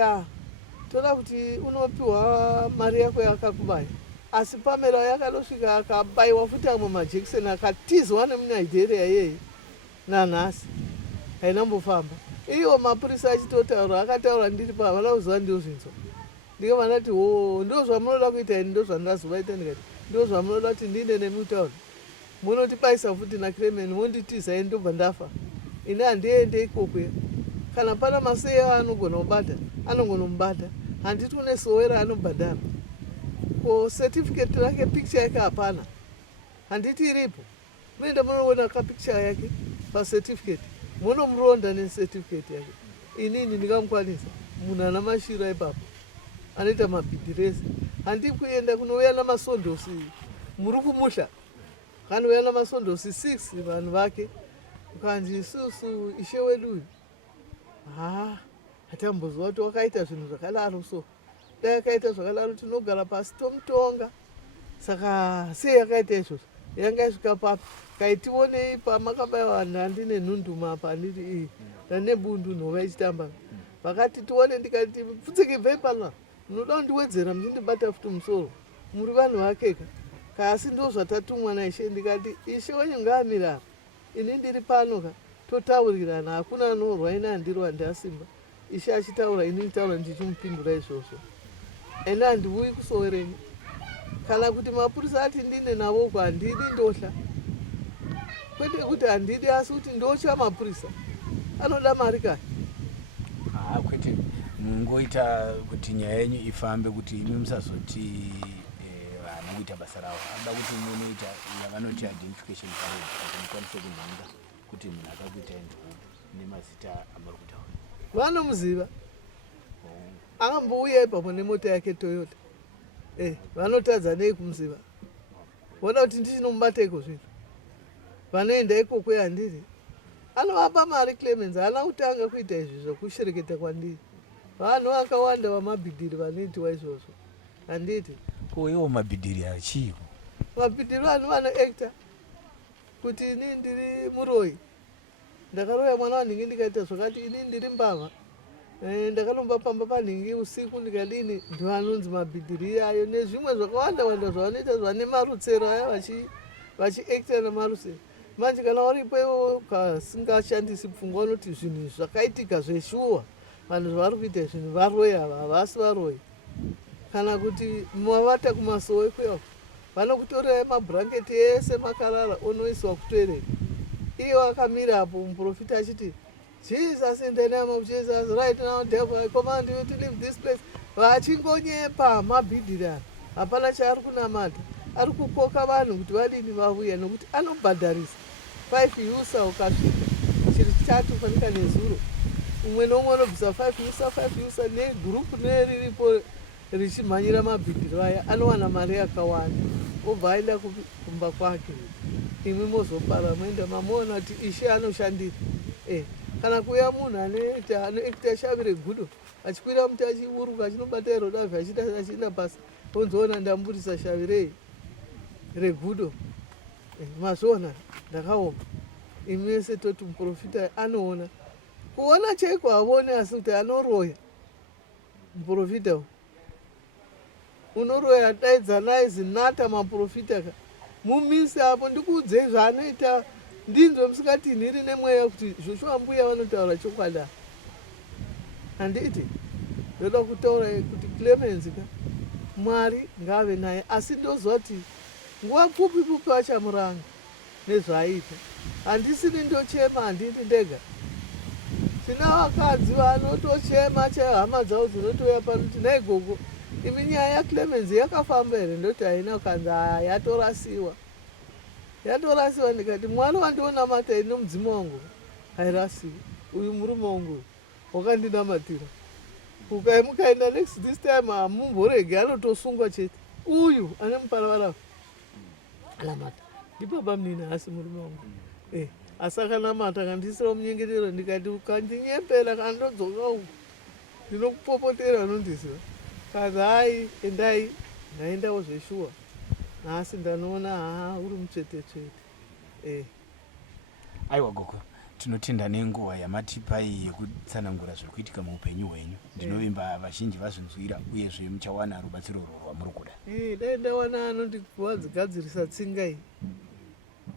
toda kuti unopiwa mari yako yakakubaya asi Pamera yakanosvika akabayiwa futi amwe majekiseni akatizwa nemunigeria yeye nanhasi hainambofamba iwo mapurisa achitotaura akataura ndiri pavana kuziva ndio zvinzwa ndikavanati ndo zvamunoda kuita ini ndo zvandazovaita ndikati ndo zvamunoda kuti ndinde nemutauni munotibaisa futi nakremeni monditiza ini ndobva ndafa ini handiende ikokwe kana pana maseya anogona kubata anongonomubata handiti une sowera anobhadhara ko certificate rake picture yake hapana handiti iripo muenda munoona kapicture yake pacertificate munomuronda necertificate yake inini ndikamukwanisa munhu ana mashira ipapo anoita mabhidhiresi handi kuenda kunouya namasondosi muri kumuhla kanouya namasondosi 6 vanhu vake ukanzi isusu ishe wedu uyu hatambozwa kuti wakaita zvinhu zvakadaro so dai akaita zvakadaro tinogara pasi tomutonga saka sei yakaita izvozvo yanga isvika papi kaitionei pamakabayiwa nhandi nenhunduma apa handiti iyi nanebundu nhova ichitamba vakati tione ndikati pfutsike bvei pana munoda kundiwedzera muchindibata futi musoro muri vanhu vakeka kasi ndo zvatatumwa naishe ndikati ishe wenyu ngaamirara ini ndiri pano ka totaurirana hakuna anorwa ini handiri wandasimba ishe achitaura ini nditaura ndichimupindura izvozvo ende handiuyi kusowerenyu kana kuti mapurisa ati ndine navoko handidi ndohla kwete kuti handidi asi kuti ndocha mapurisa anoda mari kani kwete mungoita kuti nyaya yenyu ifambe kuti imi musazoti vanoita basa ravo ada kuti munoita yavanoti identification card kuti mukwanise kunhonga kuti munhu akakuita nemazita amari kutaura vanomuziva akambouya ipapo nemota yake Toyota vanotadza nei kumuziva vona kuti ndichinomubata iko zvinhu vanoenda ikokwe handiri anovapa mari Clemens haana kutanga kuita izvi zvokushereketa kwandiri vanhu vakawanda vamabhidhiri vanoitiwa izvozvo handiti ko iwo mabhidhiri achiiko mabhidhiri vanhu vanoacta kuti ini ndiri muroyi ndakaroya mwana wanhingi ndikaita zvakati ini ndiri mbavha ndakanomba pamba panhingi usiku ndikadini ndivanonzi mabhidhiri iyayo nezvimwe zvakawanda wanda zvavanoita zvane marutsero aya vachiacta namarutsero manje kana waripo kasingashandisi pfungwa unoti zvinhu zvakaitika zveshuwa vanhu zvavari kuita zvinhu varoya havasi varoyi kana kuti mavata kumasowe kweyako vanokutorera mabhurangeti ese makarara onoiswa kutoereka iye akamira apo muprofita achiti Jesus in the name of Jesus right now devil I command you to leave this place vachingonyepa mabhidhira hapana chaari kunamata ari kukoka vanhu kuti vadini vauya nokuti anobhadharisa 5 yusa ukasvika chiri 3 fanika nezuro umwe nomwe unobvisa 5 yusa 5 yusa negurupu neriripo richimhanyira mabhidhiro aya anowana mari yakawanda obva aenda kumba kwake imi mozopara moenda mamoona kuti ishe anoshandira kana kuya munhu anoekta shavire gudo achikwira muti achiuruka achinobata irodavhi achienda pasi onzoona ndamburisa shavirei regudo mazviona ndakaoma imi wese toti muprofita anoona kuona chaiko havone asi kuti anoroya muprofita unoroya daidza naye zinata maprofita ka mumisi apo ndikuudzei zvaanoita ndinzwe musingatinhiri nemweya kuti zvoshua mbuya vanotaura chokwadi handiti ndoda kutaura kuti Clemens ka Mwari ngave naye asi ndoziva kuti nguva pfupi pfupi vachamuranga nezvaaita handisini ndochema handiti ndega tina vakadzi vanotochema chehama dzavo dzinotoya pano kuti nai Gogo imi nyaya yaClemens yakafamba here ndoti haina kanzi yatorasiwa yatorasiwa ndikati mwana wandionamata ini mudzimu wangu hairasiwi uyu murume wangu wakandinamatira ukaimukaenda next this time hamumborege anotosungwa chete uyu ane muparavara anamata ndibaba munini asi murume wangu asi akanamata akandisira munyengetero ndikati ukandinyepera kandodzoka uku ndinokupopotera unondiziva kazi hai endai ndaendawo zveshuwa asi ndanoona uri mutsvetetsvete aiwa Gogo, tinotenda nenguva yamatipai yekutsanangura zviri kuitika muupenyu hwenyu. Ndinovimba vazhinji vazvinzwira uyezve muchawana rubatsiro rwamuri kuda. dai ndawana anondigadzirisa tsinga iyi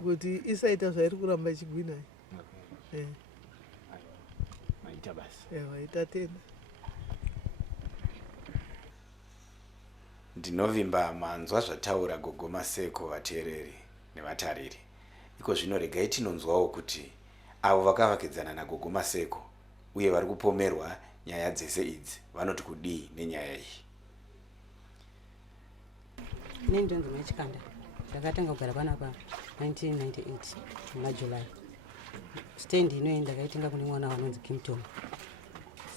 kuti isaita zvairi kuramba ichigwina iyi. Maita basi. Itatenda. Ndinovimba manzwa zvataura Gogo Maseko vateereri nevatariri. Iko zvino regai tinonzwawo kuti avo vakavakidzana naGogo Maseko uye vari kupomerwa nyaya dzese idzi vanoti kudii nenyaya iyi. Neni ndonzi Machikanda. Ndakatanga kugara panapa 1998 muna July. Stand inoenda ndakaitenga kune mwana wanonzi Kimpton.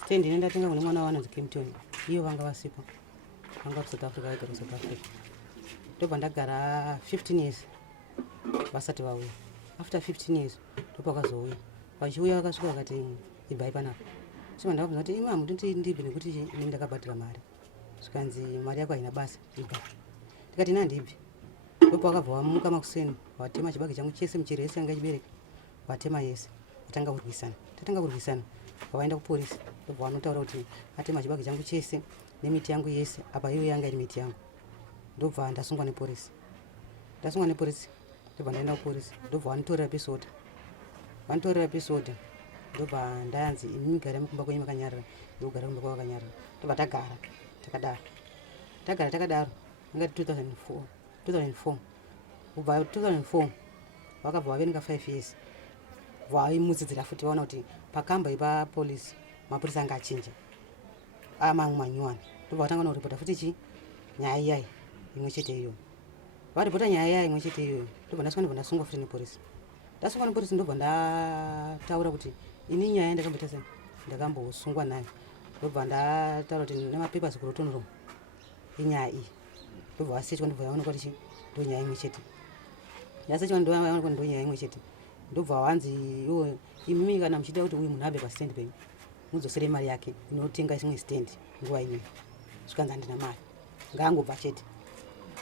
Stand inoenda tenga kune mwana wanonzi Kimpton. Iyo vanga vasipo. Vanga South Africa vagara South Africa. Ndobva ndagara 15 years vasati vauya. After 15 years ndopakazouya. Vachiuya vakasvika vakati ibai panapa. Saka ndakabvunza kuti imamu ndibe nekuti ini ndakabhadhira mari. Zvikanzi mari yako haina basa iba. Ndikati nandibvi. Ndopo vakabva vamuka makuseni vatema chibage changu chese michero yese yanga ichibereka vatema yese tatanga kurwisana vaenda kupolisi ndobva vanotaura kuti atema chibage changu chese nemiti yangu yese apa iyo yanga iri miti yangu ndobva ndasungwa nepolisi ndobva ndaenda kupolisi ndobva vanotorera pisota ndobva ndayanzi imi migara mukumba kwenyu makanyarara ndogara kumba kwakanyarara ndobva takadaro ingati 2004 kubva 2004 vakabva vaverenga 5 years vaimudzidzira futi vaona kuti pakamba ipapolisi mapurisa anga achinja amamwe manyuwani ndobva vatanga noripota futi chi nyaya iyai imwe chete iyo varipota nyaya iyai imwe chete iyoyo ndobva ndasungwa futi nepolisi ndobva ndataura kuti ini nyaya yandakamboita sei ndakambosungwa nayo ndobva ndataura kuti nemapepasi kurotonoro inyaya iyi ndobva vasechwa ndobva yaonekwa kuti ndonyaya imwe chete yasechwa ndoyaonekwa ndonyaya imwe chete ndobva wanzi iwo imimi kana muchida kuti uyu munhu abe pastand penyu mudzosere mari yake inotenga imwe stand nguva imwe zvikanzi handina mari ngaangobva chete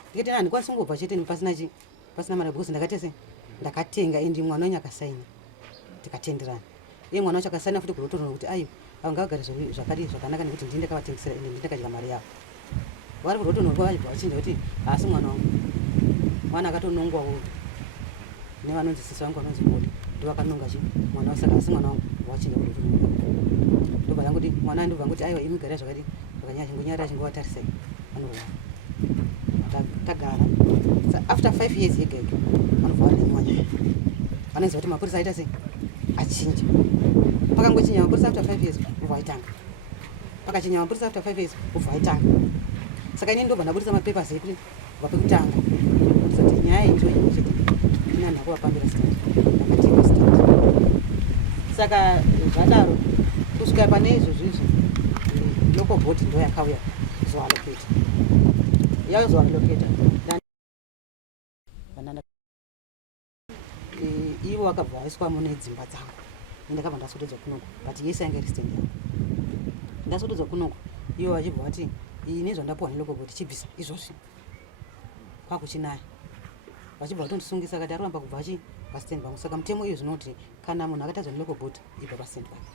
ndikati handikwanisi kungobva chete pasina mari because ndakatenga endi mwana wenyu akasaina tikatenderana iye mwana wacho akasaina futi kurotonoro kuti ayo ngavagare zvakadii zvakanaka nekuti ndini ndakavatengesera ende ndakadya mari yavo vari kurotonoro vachibva vachinja kuti asi mwana wangu mwana akatonongwawo nevanonzi sisi vangu vanonzi modi ndovakanonga chi mwana wasaka asi mwana wangu wachinja kurotonoro ndobva yanguti mwana ndobva nguti aiwa imigara zvakadii zvakanyanya chingonyarira chingowatarisai vanorwara tagara after 5 years yega yega vanobva vari nemwanya vanoziva kuti mapurisa aita sei achinja pakangochinya mapurisa after 5 years ubva aitanga pakachinya mapurisa after 5 years ubva aitanga saka ini ndobva ndabudisa mapepers ekuti kubva pekutanga kuti nyaya icho chete ina ndakuvapambira stand ndakatenga stand saka zvadaro kusvika pane izvozvizvo local board ndo yakauya kuzoaloketa yazoaloketa ivo vakabva vaiswa mune dzimba dzangu ndakabva ndasotedzwa kunoko but yese yanga iri stand yangu ndasotedzwa kunoko ivo vachibva vati ini zvandapuwa nelocal board chibvisa izvozvi kwakuchinaya vachibva vatondisungisa kati aramba kubva achi pastand pangu saka mutemo iyo zvinoti kana munhu akatadzwa nelocal board ibva pastand pangu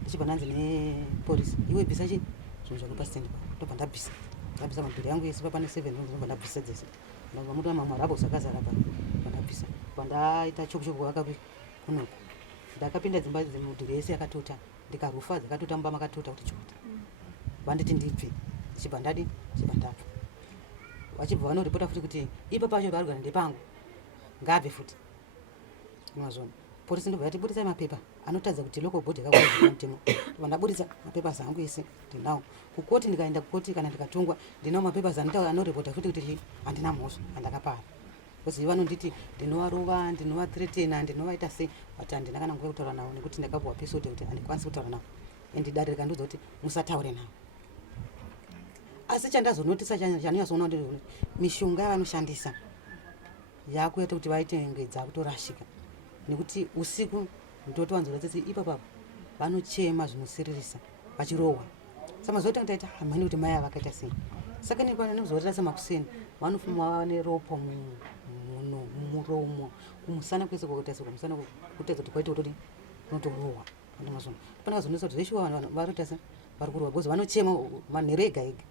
ndichibva ndanzi nepolisi iwe bvisa chii zvinhu zvako pastand pangu ndobva ndabvisa mabhiri yangu yese papane 7 ndobva ndabvisa dzese ndabva muti mamwe marabos akazara pa ndabvisa pandaita chokuchoko akapi kunoko ndakapinda dzimba dzemudhuri yese yakatota ndikarufa dzakatota mumba makatota kuti chota vanditi ndibve ndichibva ndadi chibva ndabva vachibva vanoripota futi kuti ipo pacho paari kugara ndepangu ngabve futi mazvona polisi ndobva yati budisai mapepa anotadza kuti local board yakakudzwa mutemo ndobva ndabudisa mapepa zangu ese ndinawo kukoti ndikaenda kukoti kana ndikatongwa ndinawo mapepa anoripota futi kuti handina mhosva handakapara Because vanonditi ndinovarova, ndinovathreatena, ndinovaita sei, but handina kana nguva yekutaura navo nekuti ndakapuwa episode kuti handikwanisi kutaura navo. And dare rikandiudza kuti musataure navo. Asi chandazonotisa chanonyatsoona kuti mishonga yavanoshandisa yakuita kuti vaite nge dzakutorashika. Nekuti usiku ndotowanzwa kuti ipapa vanochema zvinosiririsa vachirohwa. Saka mazuva taita hamani kuti mai avakaita sei. Saka nepanozoita semakuseni vanofuma vane ropa mumuromo kumusana kwese kwakuita sei kumusana kutedza kuti kwaita kuti unotorohwa. Pana kazonesa kuti zveshe varoita sei vari kurohwa because vanochema manheru ega ega.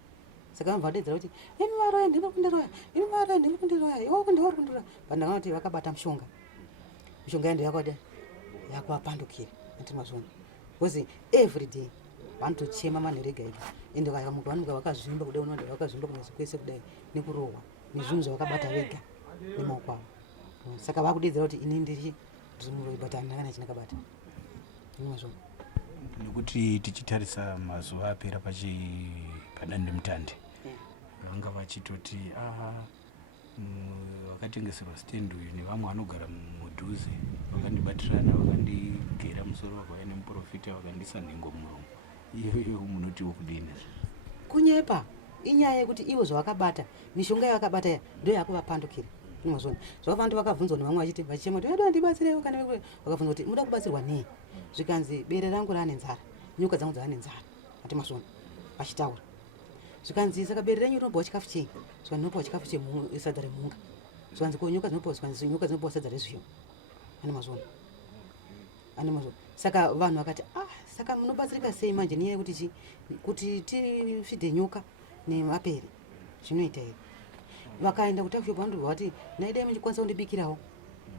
Saka vanhu vadedzera kuti imi varoya ndiri kundiroya, imi varoya ndiri kundiroya, iwe kundiroya kundiroya. Vandanga kuti vakabata mishonga. Mishonga yando yakada yakuvapandukira antimazvona. Because every day vanotochema manheru ega ega. Ende vakamuka vanonga vakazvimba kudai unoona vakazvimba kunyaso kwese kudai nekurohwa nezvinhu zvavakabata vega nemaoko avo. Saka vakudedzera kuti ini ndiri muroyi but handina kana chandakabata. Antimazvona. Nekuti tichitarisa mazuva apera padandemutande vanga vachitoti vakatengeserwa stand uyu nevamwe vanogara mudhuze vakandibatirana vakandigera musoro vakauya nemuporofita vakandisa nhengo muromo. Iyoyo munotiwo kudini? Kunyepa inyaya yekuti ivo zvavakabata mishonga yavakabata ya ndo yakuvapandukira. Mazvona zvakafanira vakabvunzwa nevamwe vachiti vachichema kuti ndibatsirewo kana vakabvunzwa kuti muda kubatsirwa nei. Zvikanzi bere rangu rane nzara, nyoka dzangu dzane nzara. Ati mazvona vachitaura zvikanzi saka bere renyu rinopuwa chikafu chei. Zvikanzi rinopuwa chikafu chesadza remhunga. Zvikanzi ko nyoka dzinopuwa, zvikanzi nyoka dzinopuwa sadza rezviyo. Ane mazvona. Saka vanhu vakati saka munobatsirika sei manje nenyaya yekuti kuti tifidhe nyoka nemapere zvinoita here. Vakaenda kutafuta vanhu vati naidai muchikwanisa kundibikirawo.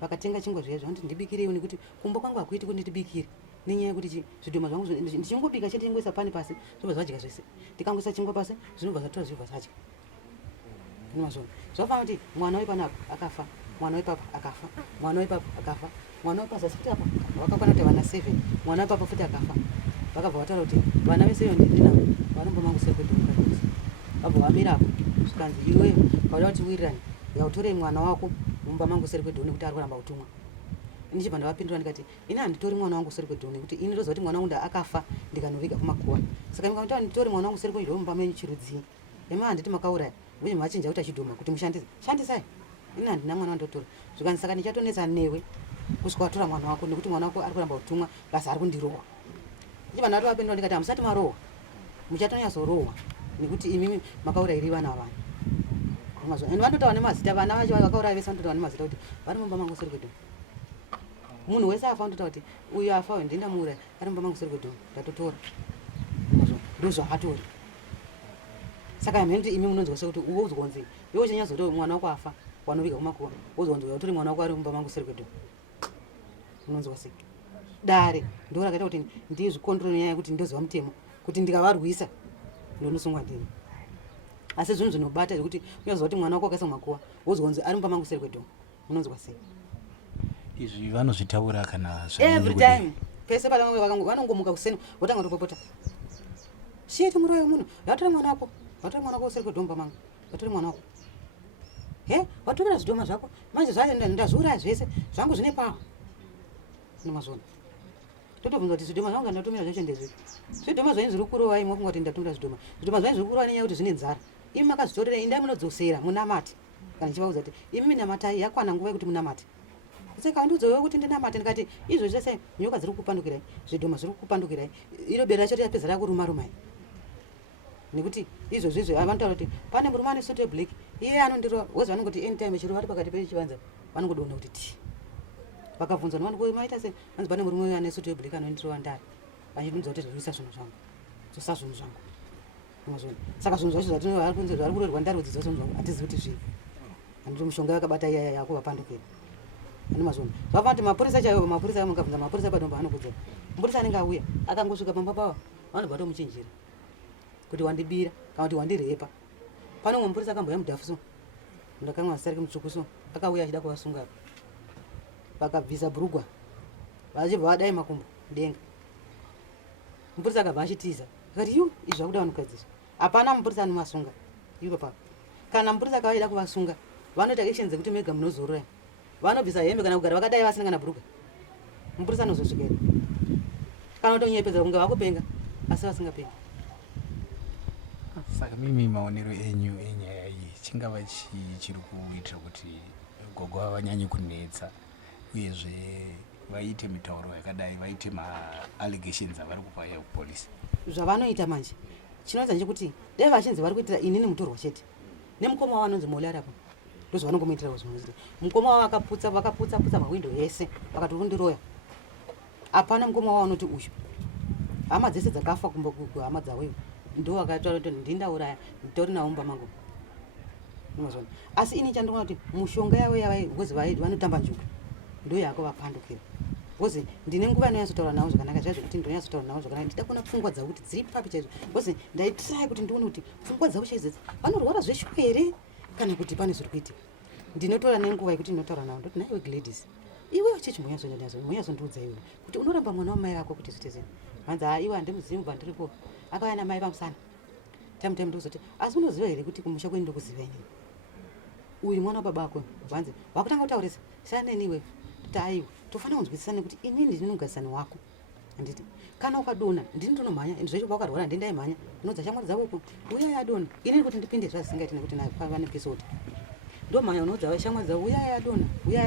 Vakatenga chingwa zviya zvanoti ndibikirewo nekuti kumba kwangu hakuiti kuti ndibikire. Nenyaya yekuti zvidhoma zvangu ndichingobika chete ndingoisa pani pasi zvobva zvadya zvese. Ndikangoisa chingwa pasi zvinobva zvatora zvobva zvadya. Ndimazvona. Zvafanira kuti mwana wepanapa akafa, mwana wepapa akafa, mwana wepapa akafa, mwana wepazasi futi apa vakakwana kuti vana 7, mwana wepapa futi akafa. Vakabva vataura kuti vana vese ndinavo varomba mangu sekweduka. Vabva vamirapo zvikanzi iwe pauda kuti wirirane yautore mwana wako mumba mangu seri kwedhoni kuti ari kuramba kutumwa. Ndichibva ndavapindura ndikati ini handitori mwana wangu seri kwedhoni kuti ini ndoziva kuti mwana wangu akafa ndikanoviga kumakuwa. Saka mukamutaura nditori mwana wangu seri kwedhoni mumba menyu Chirudzi. Ema handiti makauraya uye machinja kuti achidhoma kuti mushandise. Shandisai. Ini handina mwana wandotora. Zvikanzi saka ndichatonetsa newe kusvika watora mwana wako nekuti mwana wako ari kuramba kutumwa basi ari kundirohwa. Ndichibva ndavapindura ndikati hamusati marohwa muchatonyatsorohwa nekuti imimi makauraya iri vana vanhu. And vanotaura nemazita vana vacho vakauraya vese vanotaura nemazita kuti vari mumba mangu seri kwedhoni. Munhu wese afa anotaura kuti uyu afa uyu ndindamuuraya ari mumba mangu seri kwedhoni ndatotora. Ndozvakatori. Saka hamene kuti imi munonzwa sekuti uwo uzonzi iwe uchinyazotori mwana wako afa wanoviga kumakuwa uzonzi utori mwana wako ari mumba mangu seri kwedhoni. Unonzwa sei? Dare ndo rakaita kuti ndizvikondrole nyaya yekuti ndoziva mutemo kuti ndikavarwisa ndonosungwa ndini. Asi zvinhu zvinobata zvekuti unoziva kuti mwana wako akaisa mumakuwa wozonzi ari mumba mangu seri kwedhoni. Unonzwa sei? Izvi vanozvitaura kana every time pese palamwe vanongomuka kuseni votanga kutopopota. Shiti muroyo munhu yatora mwana wako, watora mwana wako seri kwedhoni mumba mangu, watora mwana wako. Watumira zvidhoma zvako manje ndazviuraya zvese zvangu zvine pawa. Nomazvona. Totobvunza kuti zvidhoma zvangu ndatumira zveshe ndezvipi. Zvidhoma zvenyu zviri kurowa imwe kunga kuti ndatumira zvidhoma. Zvidhoma zvenyu zviri kurowa nenyaya kuti zvine nzara. Imi makazvitorera indai munodzosera munamati. Kana chivaudza kuti imi minamatai yakwana nguva yekuti munamati. Saka ndudzowo kuti ndinamati ndikati izvo zvese nyoka dziri kupandukirai, zvidhoma zviri kupandukirai. Iro bere racho yapedza rakuruma rumai. Nekuti izvo zvizvo vanotaura kuti pane murume ane suit black iye anondirova wozi vanongoti anytime chiro vari pakati pechivanza vanongodona kuti ti. Vakabvunzwa nevanhu maita sei vanzi pane murume ane suit black anondirova ndari. Vachidudza kuti zvirwisa zvinhu zvangu. Zosa zvinhu zvangu. Unozviona. Saka zvinhu zvacho zvatinovari kunze vari kurerwa ndari kudzidza zvinhu zvangu hatizivi kuti zvii. Handiti mushonga yakabata iya yakuvapandukira. Andimazvona. Zvafanira kuti mapurisa chaiwo mapurisa mukabvunza mapurisa padomba anokudzera. Mapurisa anenge auya akangosvika pamba pavo vanobva tomuchinjira. Kuti wandibira kana kuti wandirepa. Pano umwe mupurisa akamboya mudhafuso. Ndakamwa asarike mutsvukuso akauya achida kuvasunga. Vakabvisa bhurugwa. Vachibva vadai makumbo denga. Mupurisa akabva achitiza. Akati yu izvi zvakuda vanhukadzizva. Hapana mupurisa anomasunga. Ivo papa. Kana mupurisa akaida kuvasunga vanoita actions dzekuti mega munozorora vanobvisa hembe kana kugara vakadai vasina kana bhuruka mupurisa anozosvikaira kana kutonyepedza kunge vakupenga asi vasingapengi. Saka mimi maonero enyu enyaya iyi chingava chiri kuitira kuti gogo vanyanye kunetsa uyezve vaite mitauro yakadai vaite ma-allegations avari kupa kupolisi zvavanoita manje chinoita ndechekuti dai vachinzi vari kuitira inini mutorwa chete nemukoma wavo anonzi moli arapo ndozvavanongomuitira kuzvinozita mukoma wavo vakaputsa mawindo yese vakati kundiroya hapana mukoma wavo anoti uyu hama dzese dzakafa kuhama dzaweyo ndo vakataura kuti ndindauraya nditori nawo mumba mangu mazona asi ini chandinoona kuti mushonga yavo yavozi vanotamba njuga ndo yako vapandukira kozi ndine nguva inonyatsotaura navo zvakanaka zvaizvo kuti ndinonyatsotaura navo zvakanaka ndidakona pfungwa dzavo kuti dziri papi chaizvo kozi ndaitrai kuti ndione kuti pfungwa dzavo chaizodzi vanorwara zveshuka here kana kuti pane zviri kuitika ndinotora nenguva yekuti ndinotaura navo ndoti naiwe Gladys iwe chechi munyazondiudza iwe kuti unoramba mwana wamai vako kuti zvite zvinhu vanzi iwe handimuzivi mubva ndiripo akauya namai pamusana time ndozoti asi unoziva here kuti kumusha kwenu ndokuziva inini uyu mwana wababa ako vanzi wakutanga kutaurisa shaneni iwe kuti aiwe tofanira kunzwisisa nekuti inini ndini mugarisani wako handiti kana ukadona ndini ndonomhanya ende zvacho wakarwara ndendaimhanya unodza shamwari dzavoko uyai adona inini kuti ndipinde zvazisingaiti nekuti vane pisoti ndomhanya unodza shamwari dzavo uyai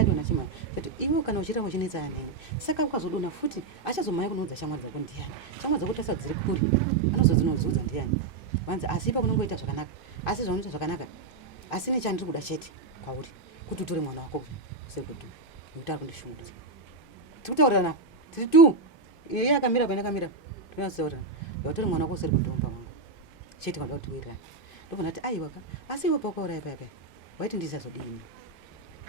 adona chimhanya kuti iwe kana uchiramba chinetsa yanene saka ukazodona futi achazomhanya kunodza shamwari dzako ndiyani shamwari dzako tasa dziri kure anozodzinozudza ndiyani vanzi asi ipa kunongoita zvakanaka asi zvaunoita zvakanaka asi nechandiri kuda chete kwauri kuti utore mwana wako sekutu nekuti ari kundishungurudza tiri kutaurirana tiri tu iye akamira paine akamira tinataurirana vautore mwana wako usiri kundomba mwangu chete kwanda kuti wirirana ndobvona kuti aiwaka asi iwe paukauraya payapaya waiti ndisazodini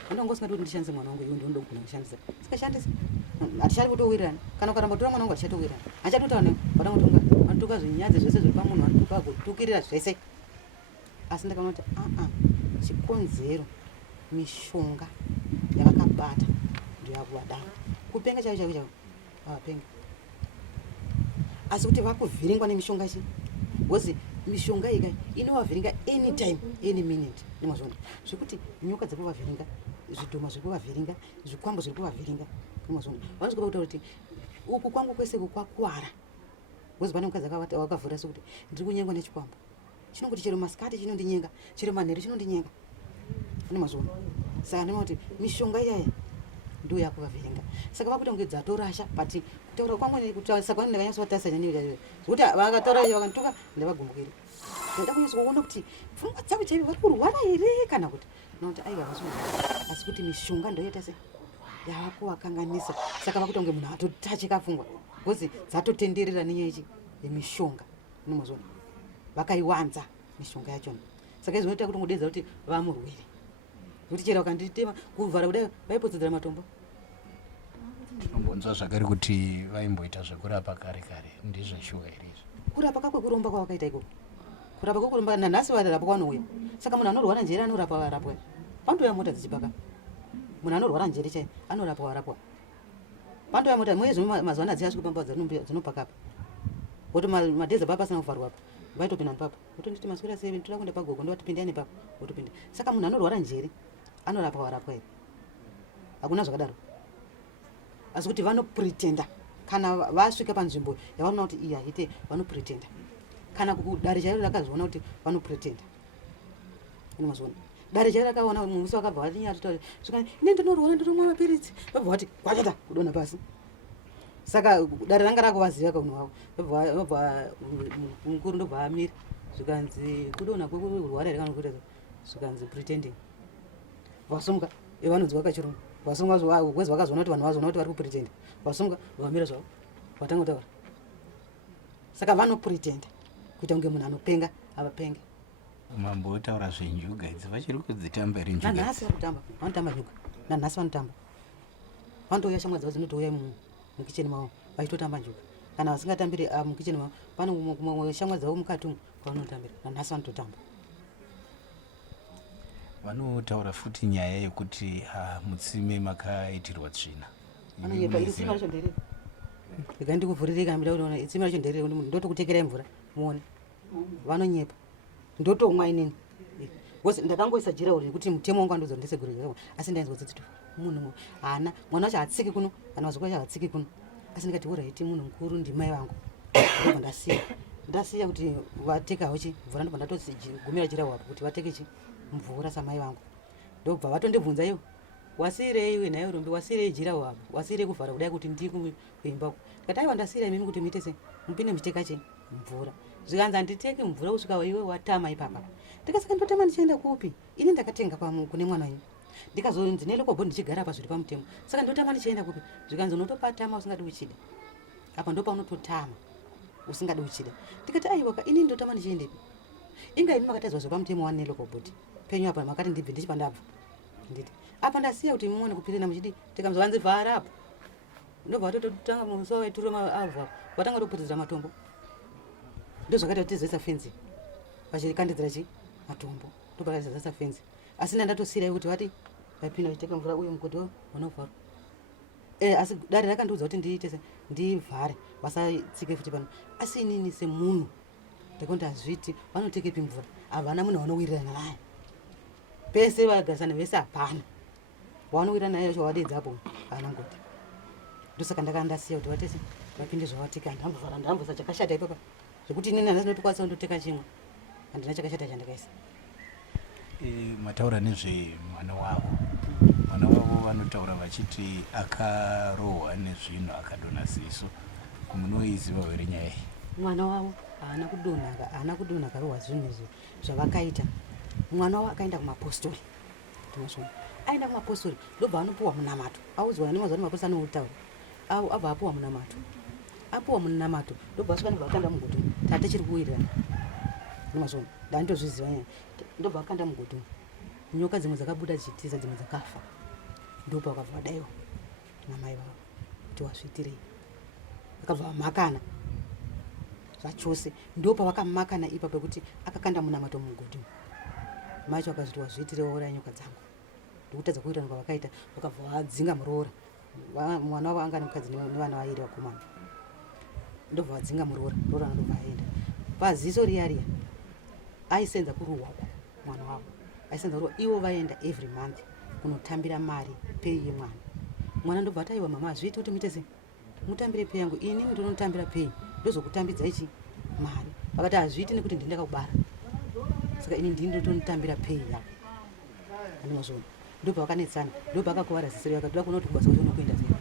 andongosingati kuti ndishandise mwana wangu iwe ndinoda kugona kushandisa sikashandisa hatichari kutowirirana kana ukaramba tora mwana wangu hatichatowirirana hachatotaura vada kutonga vanotuka zvinyadzi zvese zviri pamunhu vanotuka kutukirira zvese asi ndakaona kuti chikonzero mishonga yavakabata ndoyavadana kupenga chaivo chaivo chaivo avapenga asi kuti vakuvhiringwa nemishonga chi kozi mishonga ika inovavhiringa anytime any minute nemazvona zvekuti nyoka dziri kuvavhiringa zvidhoma zviri kuvavhiringa zvikwambo zviri kuvavhiringa nemazvona vanozvikuva kutaura kuti uku kwangu kwese kwakwara kozi pane mukadzi wakavhura sekuti ndiri kunyengwa nechikwambo chinongoti chero masikati chinondinyenga chero manheru chinondinyenga nemazvona saka ndima kuti mishonga iyaya ndo yakuvavhiringa saka vakuita kunge dzatorasha but kutaura kwamwe saka vanhu ndakanyatsovatarisa naniwe zvekuti vakataura iyo vakantuka ndavagumbukire ndoda kunyatsokuona kuti pfungwa dzavo chaivo vari kurwara here kana kuti nokuti aiva vasina asi kuti mishonga ndoita se yavakuvakanganisa saka vakuita kunge munhu atotachika pfungwa kozi dzatotenderera nenyaya ichi yemishonga nemazvona vakaiwanza mishonga yachona saka izvinoita kuti ngodedza kuti vamurwere kuti chera vakanditema kuvhara kudai vaipotsedzera matombo tinombonzwa zvakare kuti vaimboita zvekurapa kare kare ndizveshuwa here izvi kurapa kakwekuromba kwavakaita ikoko kurapa kwekuromba nanhasi varapa kwanouya saka munhu anorwara njere anorapa varapwa pandoya mota dzichipaka munhu anorwara njere chai anorapwa varapwa pandoya mota mwezvo mazuva ano adziyasvi kupamba dzinopakapa kuti madheza papa pasina kuvharwa apa vaitopinda nepapa otonditi maswera 7 toda kuenda pagogo ndovatipindani papa otopinda saka munhu anorwara njere anorapwa varapwa here hakuna zvakadaro asi kuti vanopretenda kana vasvika panzvimbo yavanoona kuti iya ite vanopretenda kana dare chairo rakazviona kuti vanopretenda inemaziona dare chairo rakaona musi wakabva vatinyatota svikani ine ndinorwara ndinomwa mapiritsi vabva vati kwachata kudonha pasi saka dare ranga rakuvaziva kaunhu wavo vabva mukuru ndobva amira zvikanzi kudonha kwekurwara here kana kuita zvikanzi pretending vasumuka vanonzwa kachirungu vasumuka kwezi vakazoona kuti vanhu vazoona kuti vari kupretenda vasumuka vamira zvavo vatanga kutaura saka vanopretenda kuita kunge munhu anopenga avapenge mambotaura zvenjuga idzi vachiri kudzitamba here njuga nanhasi varikutamba vanotamba njuga nanhasi vanotamba vanotouya shamwari dzavo dzinotouya mukicheni mavo vachitotamba njuga kana vasingatambiri mukicheni mavo pane mumwe shamwari dzavo mukati umu kwavanotambira nanhasi vanototamba vanotaura futi nyaya yekuti mutsime makaitirwa tsvina vanonyepa itsime racho nderei rega ndikuvhurirei kana mida kuona itsime racho nderei ndotokutekerai mvura muone vanonyepa ndotomwa inini because ndakangoisa jirauri kuti mutemo wangu andozondisegurira asi ndainzwa kuti munhu hana mwana wacho hatsiki kuno kana wazokwa wacho hatsiki kuno asi ndikati oraiti munhu mukuru ndimai vangu ndasiya kuti vatekawo chi mvura ndobva ndatogumira jirawo apo kuti vateke chi mvura samai vangu ndobva vatondibvunza iwo wasirei iwe naye rumbi wasirei jirawo apo wasirei kuvhara kudai kuti ndikuimba ndikati aiwa ndasira imimi kuti muite se mupinde muchiteka chi mvura zvikanzi handiteki mvura kusvika iwe watama ipapa ndikasaka ndotama ndichienda kupi ini ndakatenga kune mwana wenyu ndikazonzi nelokobho ndichigara apa zviri pamutemo saka ndotama ndichienda kupi zvikanzi unotopatama usingadi uchida apa ndopa unototama usingadi uchida ndikati aiwa ini ndotama ndichiendepi inga imi makatadzwa zvepamutemo wani nelokobhoti penyu apa makati ndibve ndichipandabva nditi apa ndasiya kuti muone kupirina muchidi tikamzovanzi vhara apo ndobva watototanga muso waituro maavhu apo watanga toputizira matombo ndozvakaita kuti tizoisa fenzi vachirikandidzira chi matombo ndobva tizoisa fenzi asi ndandatosiyira kuti vati vaipinda vachiteka mvura uye mugodi unovhara asi dare rakandiudza kuti ndiite se ndivhare vasatsike futi pano asi inini semunhu ndekuti hazviti vanotekepi mvura havana munhu vanowirirana naye pese vagarisana vese hapana wanowirirana naye vacho vadedzapo havana ngoti ndosaka ndakandasiya kuti vatese vapinde zvavatika ndambovhara ndambosa chakashata ipapa zvekuti inini handina ndinotokwanisa kundoteka chimwe handina chakashata chandakaisa mataura nezvemwana wavo mwana wavo vanotaura vachiti akarohwa nezvinhu akadonha ziso munoiziva here nyaya iyi mwana wavo haana kudonha akarohwa zvinhu izvi zvavakaita mwana wavo akaenda kumapostori tinosvona aenda kumapostori ndobva anopuwa munamato audzwa nemazuva nemapostori anoutaura abva apuwa munamato ndobva asvika ndobva akanda mugoto tate chiri kuwirirana nemazvona ndanitozviziva nyaya ndobva akanda mugoto nyoka dzimwe dzakabuda dzichitiza dzimwe dzakafa ndobva vakabva vadaiwa namai vavo kuti wazviitirei vakabva vamakana zvachose ndopa vakamakana ipa pekuti akakanda munamato mugoto macho akazviti wazviitirei wauraya nyoka dzangu ndokutadza kuwirirana kwavakaita vakabva vadzinga muroora mwana wavo anga nemukadzi nevana vairi vakomana ndobva vadzinga muroora roora ndobva aenda paziso riya aisenza kuruhwako mwana wavo aisenza kuruhwa ivo vaenda every month kunotambira mari pei yemwana ndobva ataiwa mama hazviiti kuti muite se mutambire pei yangu inini ndinotambira pei ndozokutambidza ichi mari vakati hazviiti nekuti ndindakakubara saka ini ndini ndotonotambira pei yangu andimazvona ndobva vakanetsana ndobva akakuvara ziso riya akatoda kuona kuti kubasa kwacho unokuenda sei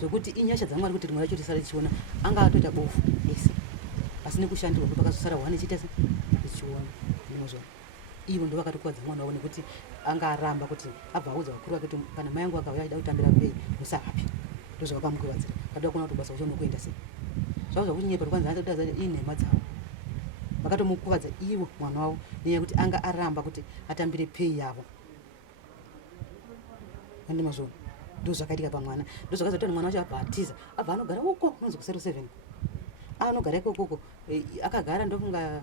zvokuti inyasha dzamwari kuti rimwe racho tisara tichiona anga atoita bofu ese asi nekushandirwa kuti pakazosara hwane chiita se tichiona ndimazvona ivo ndo vakatokuvadza mwana wavo nekuti anga aramba kuti abva audza vakuru vake kuti kana mai angu akauya aida kutambira pei musahapi ndozvavakamukuvadzira vatoda kuona kuti basa kwacho unokuenda sei zvavo zvakuti nyepa rikwanza atotadza inhema dzavo vakatomukuvadza ivo mwana wavo nenyaya yekuti anga aramba kuti atambire pei yavo andimazvona ndozvakaitika pamwana ndozvakazoita kuti mwana wacho abva atiza abva anogara uko kunonzi ku07 anogara ikokoko akagara ndokunga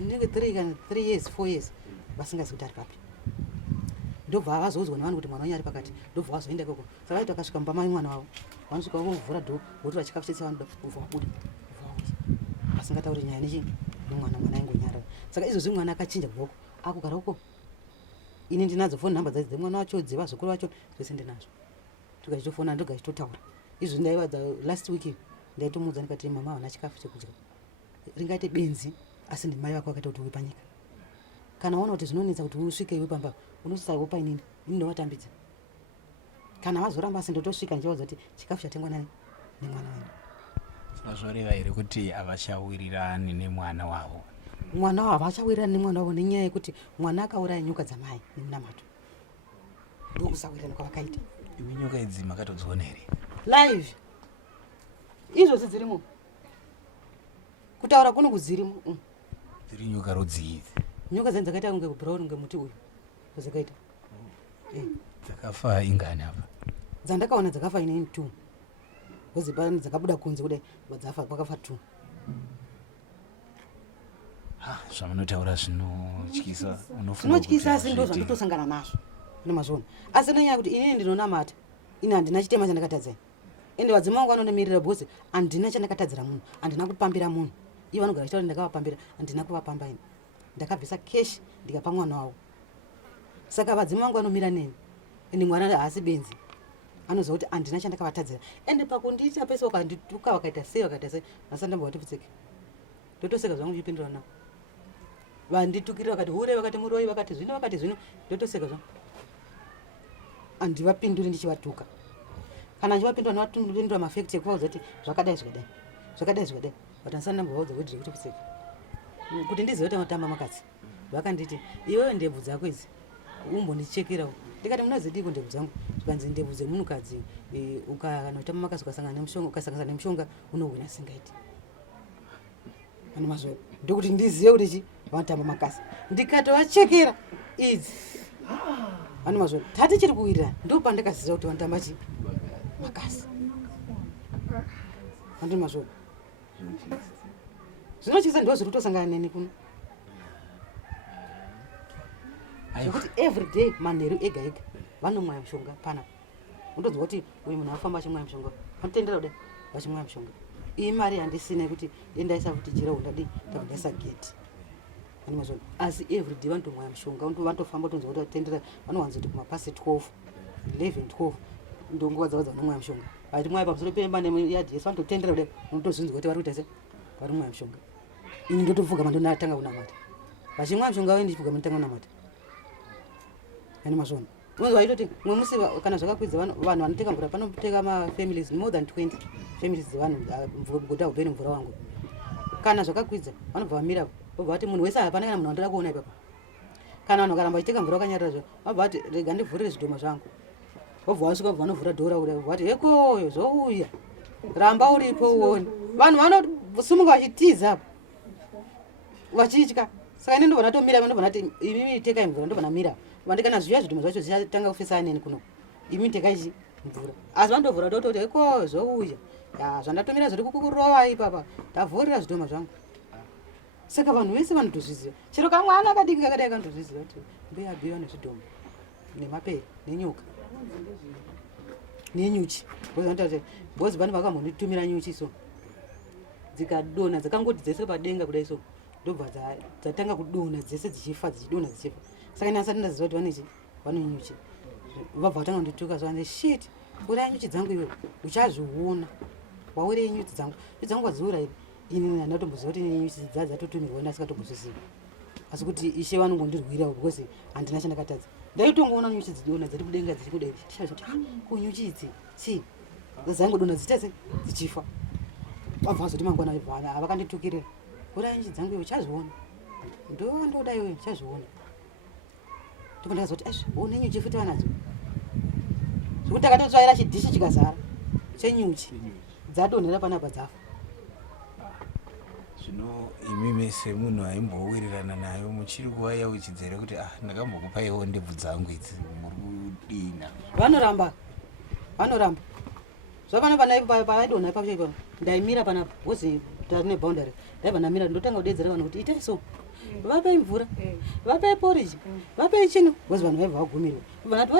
nenge 3 years 4 years vasingazi kuti ari papi ndobva vazoudzwa nevanhu kuti mwana wenyu ari pakati ndobva vazoenda ikoko saka vaiti vakasvika mubamai mwana wavo vanosvika vovhura dho votora chikafu chese vanoda ubva wabuda vasingatauri nyaya nechi nemwana aingonyarara saka izvozvi mwana akachinja bhoko akugara uko ini ndinadzo foni nhamba dzadzi dzemwana wacho dzevazukuru vacho zvese ndinazvo tikachitofona ndogachitotaura izvo ndaivadza last week ndaitomudza ndikati mama havana chikafu chekudya ringaite benzi asi ndimai vako vakaita kuti uve panyika kana waona kuti zvinonetsa kuti usvike iwe pamba unosisaiwo painini ini ndovatambidza kana vazoramba asi ndotosvika ndichivaudza kuti chikafu chatengwa nani nemwana wenyu zvinozvoreva here kuti havachawirirani nemwana wavo mwana wavo havachawirirani nemwana wavo nenyaya yekuti mwana akauraya nyoka dzamai nemunamato ndokusawirirana kwavakaita iwe nyoka idzi makatodziona here live izvozvi dzirimo kutaura kuno kudzirimo dziri nyoka rodzi idzi nyoka dzani dzakaita kunge kubhurauni kunge muti uyu zvakaita dzakafa ingani apa dzandakaona dzakafa ine 2 kozi pani dzakabuda kunze kudai badzafa kwakafa 2 zvamunotaura zvinotyisa zvinotyisa asi ndo zvandotosangana nazvo nemazvona asi nenyaya kuti inini ndinonamata ini handina chitema chandakatadzai ende vadzima vangu vanonemirira bhozi handina chandakatadzira munhu handina kupambira munhu ivo vanogara chitauri ndakavapambira handina kuvapamba ini ndakabvisa cash ndikapa mwana wavo. Saka vadzima vangu vanomira neni ende mwana haasi benzi anoziva kuti handina chandakavatadzira ende pakundiita pese vakandituka vakaita sei vasandamba vatipfitseke ndotoseka zvangu ndichipindura navo vanditukirira vakati Huroyi vakati Muroyi vakati zvino ndotoseka zvangu handivapinduri ndichivatuka kana ndichivapindura ndivatupindura mafekti ekuvaudza kuti zvakadai zvikadai but handisandamba vaudza kuti zvekutipfitseke kuti ndizive kuti matamba makadzi vakanditi iwewe ndebvu dzako idzi umbondichekerawo ndikati munozidiko ndebvu dzangu zvikanzi ndebvu dzemunhukadzi kana utamba makadzi ukasangana nemushonga unowina singaiti ano mazvo ndokuti ndizive kuti vanotamba makadzi ndikatovachekera idzi ano mazvo tati chiri kuwirira ndopandakaziva kuti vanotamba chi makadzi andi mazvo zvinotyisa ndo zviri kutosangana neni kuno zvekuti everyday manheru ega vanomwaya mushonga pana undoziva kuti uyu munhu afamba achimwaya mushonga vanotendera kudai vachimwaya mushonga iyi mari handisina kuti dendaisa kuti jirawo ndaisa geti ani mazvona asi everyday vanotomwaya mushonga vanotofamba tonzwa kuti vatendera vanowanza kuti kumapasi 12 11 ndonguva dzavo dzavanomwaya mushonga vatimwaya pamusoro pemba neyadhi yesu vanototendera kudai unotozvinzwa kuti vari kuita se vari kumwaya mushonga ini ndotopfugama ndonatanga kunamata vachimwaya mushonga wavo ndichipfugama ndotanga kunamata ani mazvona unonzwa vaitoti mwe musi kana zvakakwidza vanhu vanoteka mvura panoteka mafamilies more than 20 families dzevanhu godha hupeni mvura wangu kana zvakakwidza vanobva vamira vobva vati munhu wese hapana kana munhu wandoda kuona ipapa kana vanhu vakaramba vachiteka mvura vakanyarira zvo vabva vati rega ndivhurire zvidhoma zvangu vobva vasvika vobva vanovhura dhora kudai vobva vati hekoyo zvouya ramba uripo uone vanhu vanosumuka vachitiza apo vachitya saka ine ndobva natomira ndobva nati imimi tekai mvura ndobva namira vandikana zviya zvidhoma zvacho zvichatanga kufesa neni kuno imi tekai mvura asi vandovhura dototi hekoyo zvouya zvandatomira zviri kukurovai papa ndavhurira zvidhoma zvangu saka vanhu vese vanotozviziva chero kamwana kadiki kakadai kanotozviziva kuti mbeyabiwa nezvidhoma nemapere nenyoka nenyuchi bhozi pane vakambonditumira nyuchi so dzikadonha dzakangoti dzese padenga kudai so ndobva dzatanga kudonha dzese dzichifa dzichidonha dzichifa saka ine asati ndaziva kuti vane nyuchi vabva vatanga kundituka zvanzi shit uraya nyuchi dzangu iwe uchazviona waurei nyuchi dzangu wadziuraya ini handatomboziva kuti nyuchi dzatotumirwa ndasikatombozviziva asi kuti ishe vanongondirwira because handina chandakatadza ndaitongoona nyuchi dzidonha dziri kudenga dziri kudai tichazoti kunyuchi idzi chii dzangodonha dzichase dzichifa vabva vazoti mangwana havakanditukirira uraya nyuchi dzangu iwe uchazviona ndoda iwe uchazviona ndipo ndakazoti one nyuchi futi vanadzo zvekuti takatotsvaira chidhishi chikazara chenyuchi dzadonhera panapa dzafa zvino imimi semunhu aimbowirirana nayo muchiri kuvaya uchidzere kuti ndakambokupaiwo ndebvu dzangu idzi muri kudina vanoramba zvapanapa paidonha ipapo ipapo ndaimira panapa wozi tari neboundary ndaibva ndamira ndotanga kudedzera vanhu kuti itai so vapai mvura vapai poriji vapai chino wozi vanhu vaibva vagumirwa vanati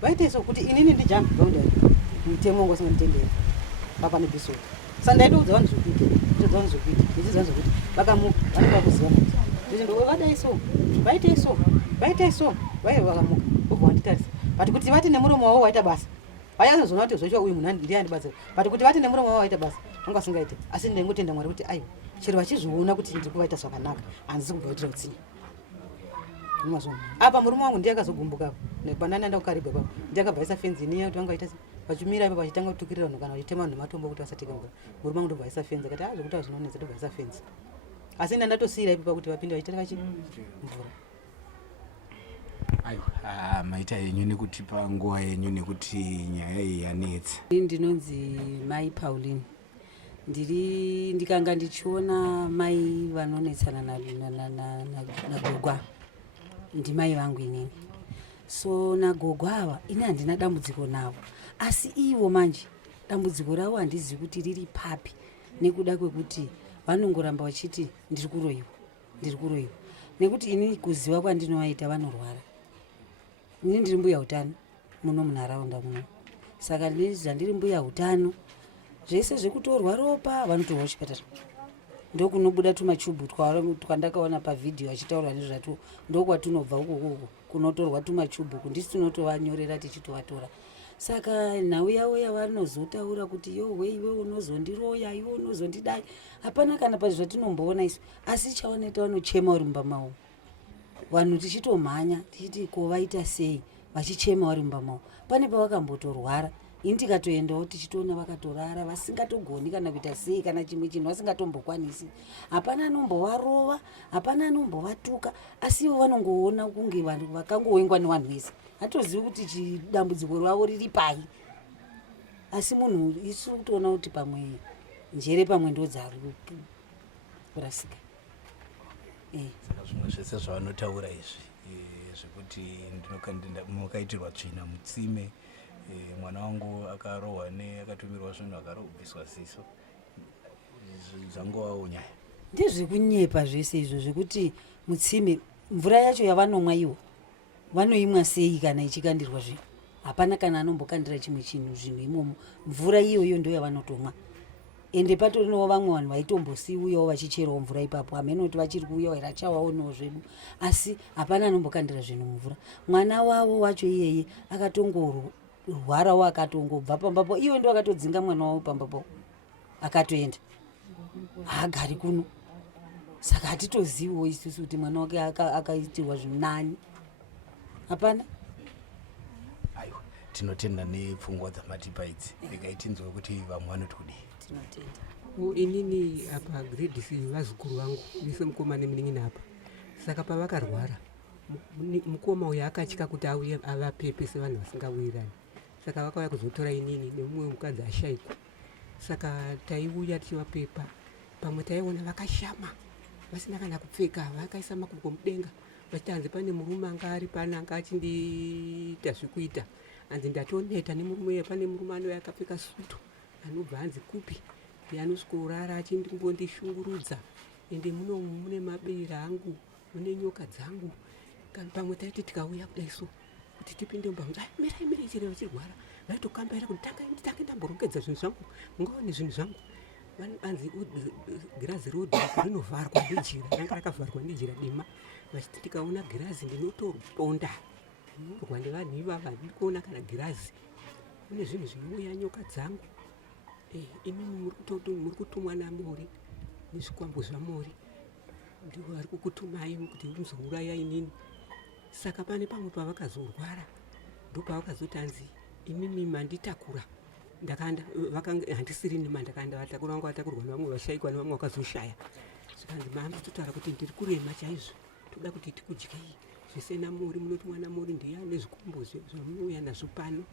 vaitei so kuti inini ndijambi boundary mutemo wangu wasinganditenderi papa nebhisopi saka ndaitoudza vanhu zvokuita ndichizva zvokuti vakamuka vanenge vakuziva kuti ndo vaitei so vaive vakamuka vobva vanditarisa but kuti vati nemuromo wavo waita basa vaizoona kuti zvochiwa uyu munhu ndiye andibatsira but kuti vati nemuromo wavo waita basa vanga vasingaite asi ndaingotenda Mwari kuti aiwa chero vachizviona kuti ndiri kuvaita zvakanaka handisi kubvaitira utsinya mazvo apa murume wangu ndiye akazogumbuka pandandaenda kukaribha papo ndiye akabvaisa fenzi iniya kuti vanga vaita vachimira ipo vachitanga kutukirira vanhu kana vachitema vanhu nematombo kuti vasateka mvura murume wangu ndobvaisa fenzi akati zvokuti hazvinonetsa ndobvaisa fenzi asi ndandatosiyira ipo pakuti vapinde vachitanga chi mvura aiwa maita yenyu nekutipa nguva yenyu nekuti nyaya iyi yanetsa. Ndinonzi Mai Pauline. Ndikanga ndichiona mai vanonetsana nagogwa ndimai vangu inini. So nagogwa ava ini handina dambudziko navo, asi ivo manje dambudziko ravo handizivi kuti riri papi, nekuda kwekuti vanongoramba vachiti ndiri kuroyiwa nekuti ini kuziva kwandinovaita vanorwara. Ini ndiri mbuya utano muno munharaunda muno, saka ndiri mbuya utano zvese zvekutorwa ropa vanotorwa kuchipatara. ndokunobuda tumachubhu twandakaona pavhidhiyo achitaura nezvato, ndokwatunobva ukoko kunotorwa tumachubhu kundisi tunotovanyorera tichitovatora. Saka nhau yavo yavanozotaura kuti yowe iwe unozondiroya, iwe unozondidai, hapana kana pazvatinomboona isu. Asi chaoneta vanochema uri mumba mavo, vanhu tichitomhanya tichiti ko vaita sei vachichema vari mumba mavo. Pane pavakambotorwara, ini tikatoendawo tichitoona vakatorara vasingatogoni kana kuita sei kana chimwe chinhu vasingatombokwanisi. Hapana anombovarova, hapana anombovatuka, asi ivo vanongoona kunge vanhu vakangowengwa nevanhu vese. Hatozivi kuti chidambudziko ravo riri pai. Asi munhu isu kutoona kuti pamwe njere pamwe ndodzari kurasika. Saka zvimwe zvese zvavanotaura izvi zvekuti ndinokaitirwa tsvina mutsime, mwana wangu akarohwa akatumirwa zvinhu akarobviswa ziso, dzangovawo nyaya. Ndezvekunyepa zvese izvo zvekuti mutsime mvura yacho yavanomwa ivo vanoimwa sei kana ichikandirwa zvinhu? Hapana kana anombokandira chimwe chinhu zvinhu imomo. Mvura iyoyo ndo yavanotomwa. Ende patorinowo vamwe vanhu vaitombosiuyawo vachicherawo mvura ipapo, hamene kuti vachiri kuuyawo here achawaonawo zvedu, asi hapana anombokandira zvinhu mumvura. Mwana wavo wacho iyeye akatongorwarawo akatongobva pambapo, iwe ndo akatodzinga mwana wavo pambapo akatoenda, haagari kuno. Saka hatitoziviwo isusu kuti mwana wake akaitirwa zvinhu nani. Hapana. Aiwa, tinotenda nepfungwa dzamatipa idzi. Regai tinzwe kuti vamwe vanoti kudii. Inini apa grade 3 vazukuru vangu vese mukoma nemunin'ina apa. Saka pavakarwara mukoma uyu akatya kuti auye avapepe sevanhu vasingawirirani. Saka vakauya kuzotora inini nemumwe mukadzi ashaikwa. Saka taiuya tichivapepa, pamwe taiona vakashama vasina kana kupfeka, vakaisa makumbo mudenga vachiti hanzi pane murume anga ari pana anga achindiita zvekuita, hanzi ndatoneta nemurume uye pane murume anouya akapfeka sutu anobva hanzi kupi ndianosvikorara achindingondishungurudza, ende munomu mune mabere angu, mune nyoka dzangu. Pamwe taiti tikauya kudai so kuti tipinde mumba, mirai chero vachirwara, vaitokambaira kuti tange ndamborongedza zvinhu zvangu, mungaone zvinhu zvangu. Vanzi girazi rodhi rinovharwa nejira, ranga rakavharwa nejira dema, vachiti tikaona girazi ndinotoponda, ndinorwa nevanhu ivava, ndikuona kana girazi. Kune zvinhu zvinouya nyoka dzangu. Inini muri kutumwa namori nezvikwambo zvamori, ndivo vari kukutumai kuti muzouraya inini. Saka pane pamwe pavakazorwara ndopavakazoti hanzi inini manditakura, handisiri nima, ndakaenda vatakura vangu vatakurwa nevamwe vashaikwa nevamwe vakazoshaya. Saka mama totaura kuti ndiri kurema chaizvo, toda kuti tikudyei zvese namori, munotumwa namori ndiye ane zvikwambo zvamunouya nazvo pano.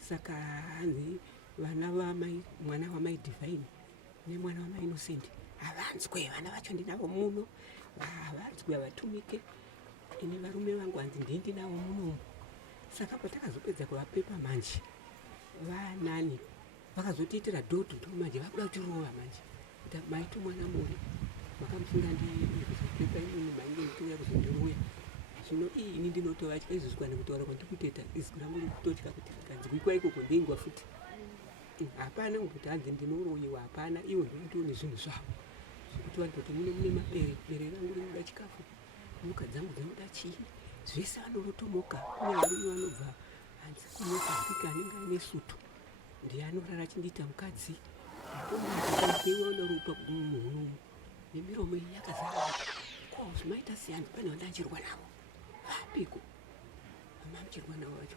Saka hanzi vana vamai, mwana wamai Divine nemwana wamai Innocent havanzwe, vana vacho ndinavo muno, havanzwe havatumike. Ini varume vangu hanzi ndinavo munomu. Saka patakazopedza kuvapepa manje vanani vakazotiitira dhodho manje vakuda kutirova manje kuti maito mwana muri makamusunga ndikuzopepa inini mainge nditouya kuzondiroya. Zvino ini ndinotovatya izvozvi kana kutaura kwandikuteta izwi rangu rikutotya kuti ikadzwikwa ikoko ndeingwa futi. Hapana kuti hanzi ndinoroyiwa, hapana, ivo ndinotiwo nezvinhu zvavo zvekuti vandoti mune mabere, bere rangu rinoda chikafu, nyoka dzangu dzinoda chii, zvese vanorotomoka. Kune varume vanobva hanzi kunoka Afrika anenge aine sutu, ndiye anorara achindiita mukadzi, aiona ropa muhunu nemiromo iyi yakazara. Ko zvimaita sehanzi pane vandachirwa navo vapiko, vamamuchirwa navo vacho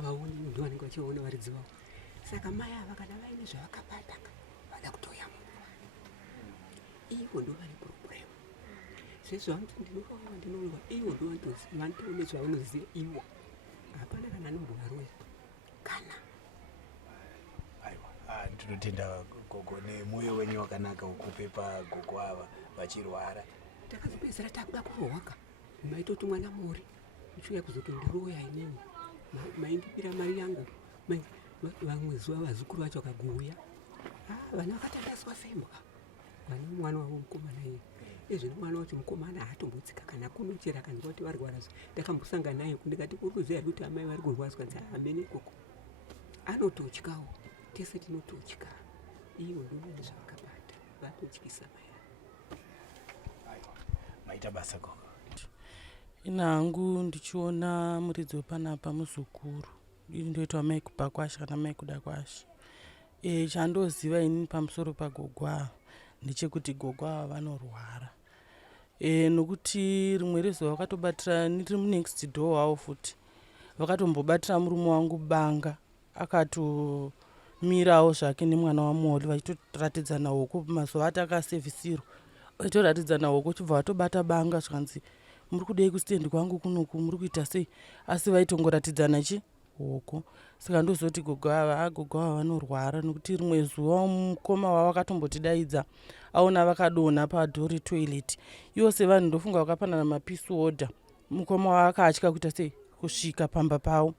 vaoni ndo vanenge vachivaona varidzi vavo. Saka mai ava kana vaine zvavakabata vada kutoya munhu, ivo ndo vane purobhuremu. Sezvo vanoti ndinorowa, ivo ndo vanotone zvavanoziva ivo, hapana kana anombovaroya kana. Aiwa, tinotenda Gogo nemwoyo wenyu wakanaka wekupepa gogo ava vachirwara. Takazopedzera takuda kurohwaka, maitoti mwana mori uchiuya kuzotondiroya inini, maindipira mari yangu, vamwe zuva vazukuru vacho vakagouya, vana vakatandaswa semba, vane mwana wavo mukomana iye. Izvino mwana wacho mukomana hatombotsika kana kunochera kanzwa kuti varwara. Ndakambosangana naye ndikati uri kuziva kuti amai vari kurwazwa, hamene ikoko anototyawo, tese tinototya. Ivo ndo vane zvavakabata, vatotyisa mai. maita basa Gogo. Inangu ndichiona muridzi wepanapa muzukuru iri ndoitwa mai kubva kwashi kana mai kuda kwashi. Chandoziva ini pamusoro pagogo ava ndechekuti gogo ava vanorwara, nokuti rimwe rezuva vakatobatira niri next door wavo futi vakatombobatira murume wangu banga akatomirawo zvake nemwana wamori vachitoratidza hoko mazuva ati akasevhisirwa vachitoratidza hoko uchibva vatobata banga zvikanzi muri kudei kusitendi kwangu kunoku muri kuita sei, asi vaitongoratidza chi hoko. Saka ndozoti gogo ava vanorwara nokuti rimwe zuva mukoma wavo akatombotidaidza aona vakadonha padhori toilet ivo sevanhu ndofunga vakapanana mapisi order. Mukoma wavo akatya kuita sei kusvika pamba pavo,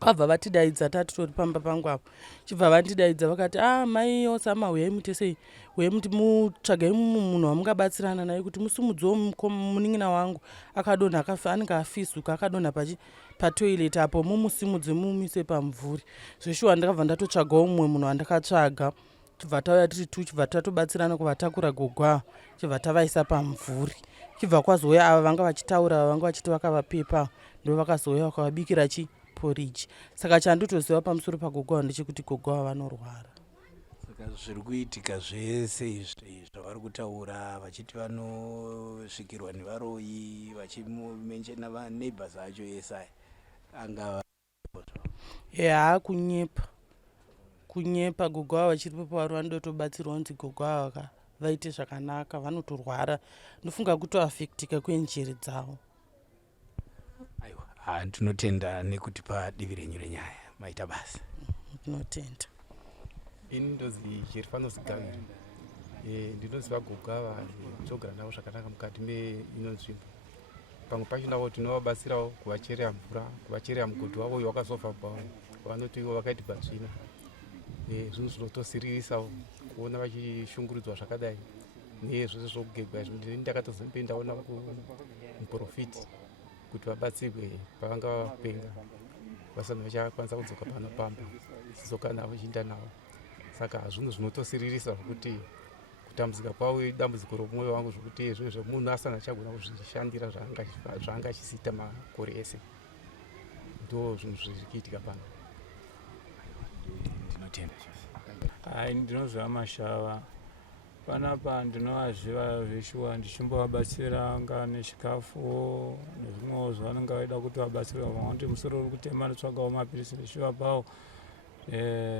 vabva vatidaidza tatitori pamba pangu apo chibva vandidaidza vakati mai osama huyai muite sei, huyai mutsvagai munhu wamungabatsirana naye kuti musumudzewo munin'ina wangu akadonha anenge afisuka akadonha patoilet apo mumusimudze mumuise pamvuri. Zveshuwa ndakabva ndatotsvagawo mumwe munhu wandakatsvaga chibva tauya tiri tu chibva tatobatsirana kuvatakura gogo ava chibva tavaisa pamvuri. Chibva kwazouya ava vanga vachitaura vanga vachiti vakavapepa ndo vakazouya vakavabikira porridge. Saka chandotoziva pamusoro pagogo ava ndechekuti gogo ava vanorwara. Saka zviri kuitika zvese izvi zvavari kutaura vachiti vanosvikirwa nevaroyi vachimenshena vaneighbors acho ese aya angava kunyepa gogo ava vachiripo pavari vanotobatsirwa kunzi gogo ava vaite zvakanaka vanotorwara ndofunga kutoafektika kwenjere dzavo. Aiwa, ndinotenda nekuti padivi renyu renyaya maita basa. Ndinotenda. Ini ndozi Jerifanosigaviri. Ndinoziva gogo ava togara navo zvakanaka mukati meino nzvimbo. Pamwe pacho navo tinovabatsirawo kuvacherera mvura, kuvacherera mugodhi wavo uyo wakazobva pavo vanoti ivo vakaiti bvadzvina. Zvinhu zvinotosiririsawo kuona vachishungurudzwa zvakadai nezvose zvokugegwa izvo. Ndini ndakatozombe ndaona kumuporofita kuti vabatsirwe pavanga vapenga vasati vachakwanisa kudzoka pano pamba sidzoka navo vachiinda navo. Saka zvinhu zvinotosiririsa zvokuti kutambudzika kwavo idambudziko romwoyo wangu zvokuti zvinhu zvemunhu asana achagona kuzvishandira zvaanga achisiita makore ese. Ndo zvinhu zviri kuitika pano. Ndinotenda. Ndinoziva Mashava panapa ndinovaziva zveshuwa ndichimbovabatsira nga nechikafu nezvimwewo zvavanenge vaida kuti vabatsirwa. Vamwe musoro uri kutema ndotsvagawo mapirisi ndishiva pavo.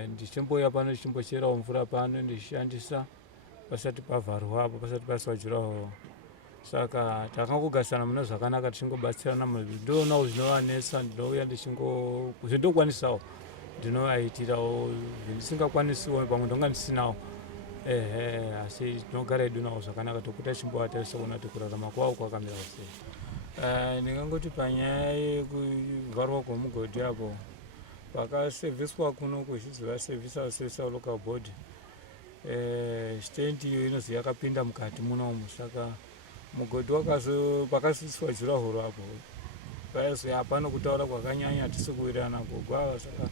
Ndichimboya pano ndichimbocherawo mvura pano ndichishandisa pasati pavharwa apo pasati paiswa jurahoro. Saka takangogarisana mune zvakanaka tichingobatsirana ndoonawo zvinovanetsa ndinouya zvindokwanisawo ndinovaitirawo zvindisingakwanisiwo pamwe ndonga ndisinawo. Asi tinogara edu nawo zvakanaka tokuta chimbovatarisa kuona kuti kurarama kwavo kwakamira sei. Ndingangoti panyaya yekuvharwa kwomugodhi apo pakasevhiswa kuno kuzviziva sevhisa sesa local board stendi iyo inozi yakapinda mukati munomu. Saka mugodhi pakasiswa jurahoro apo paizi hapana kutaura kwakanyanya tisi kuwirirana gogo ava. Saka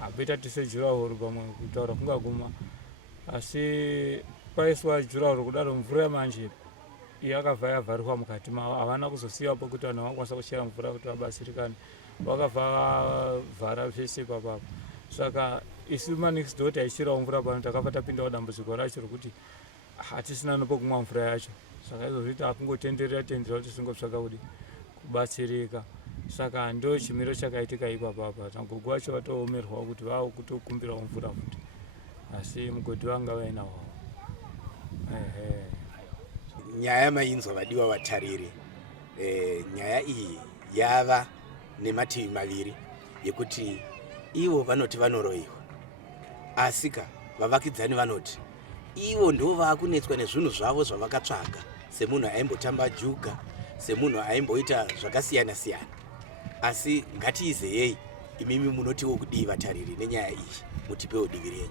hapoita tise jurahoro pamwe kutaura kungaguma. Asi paiswa jurahoro kudaro mvura yamanje yakabva yavharirwa mukati mavo. Havana kuzosiyapo kuti vanhu vakwanisa kuchera mvura kuti vabatsirikane. Vakabva vhara zvese papapo. Saka isu manext door taicherawo mvura pano takabva tapindawo dambudziko racho rokuti hatisina nopokumwa mvura yacho. Saka izvozvi takungotenderera kuti tisingotsvaka kuti kubatsirika. Saka ndo chimiro chakaitika ipapapa. Gogo vacho vatoomerwawo kuti vavo kutokumbirawo mvura futi. Asi mugodhi vanga vainawo. Nyaya mainzwa vadiwa vatariri. Nyaya iyi yava nemativi maviri yekuti ivo vanoti vanoroyiwa, asika vavakidzani vanoti ivo ndo vakunetswa nezvinhu zvavo zvavakatsvaga, semunhu aimbotamba juga, semunhu aimboita zvakasiyana siyana. Asi ngatiizeyei imimi munotiwo kudii vatariri nenyaya iyi, mutipewo divi renyu.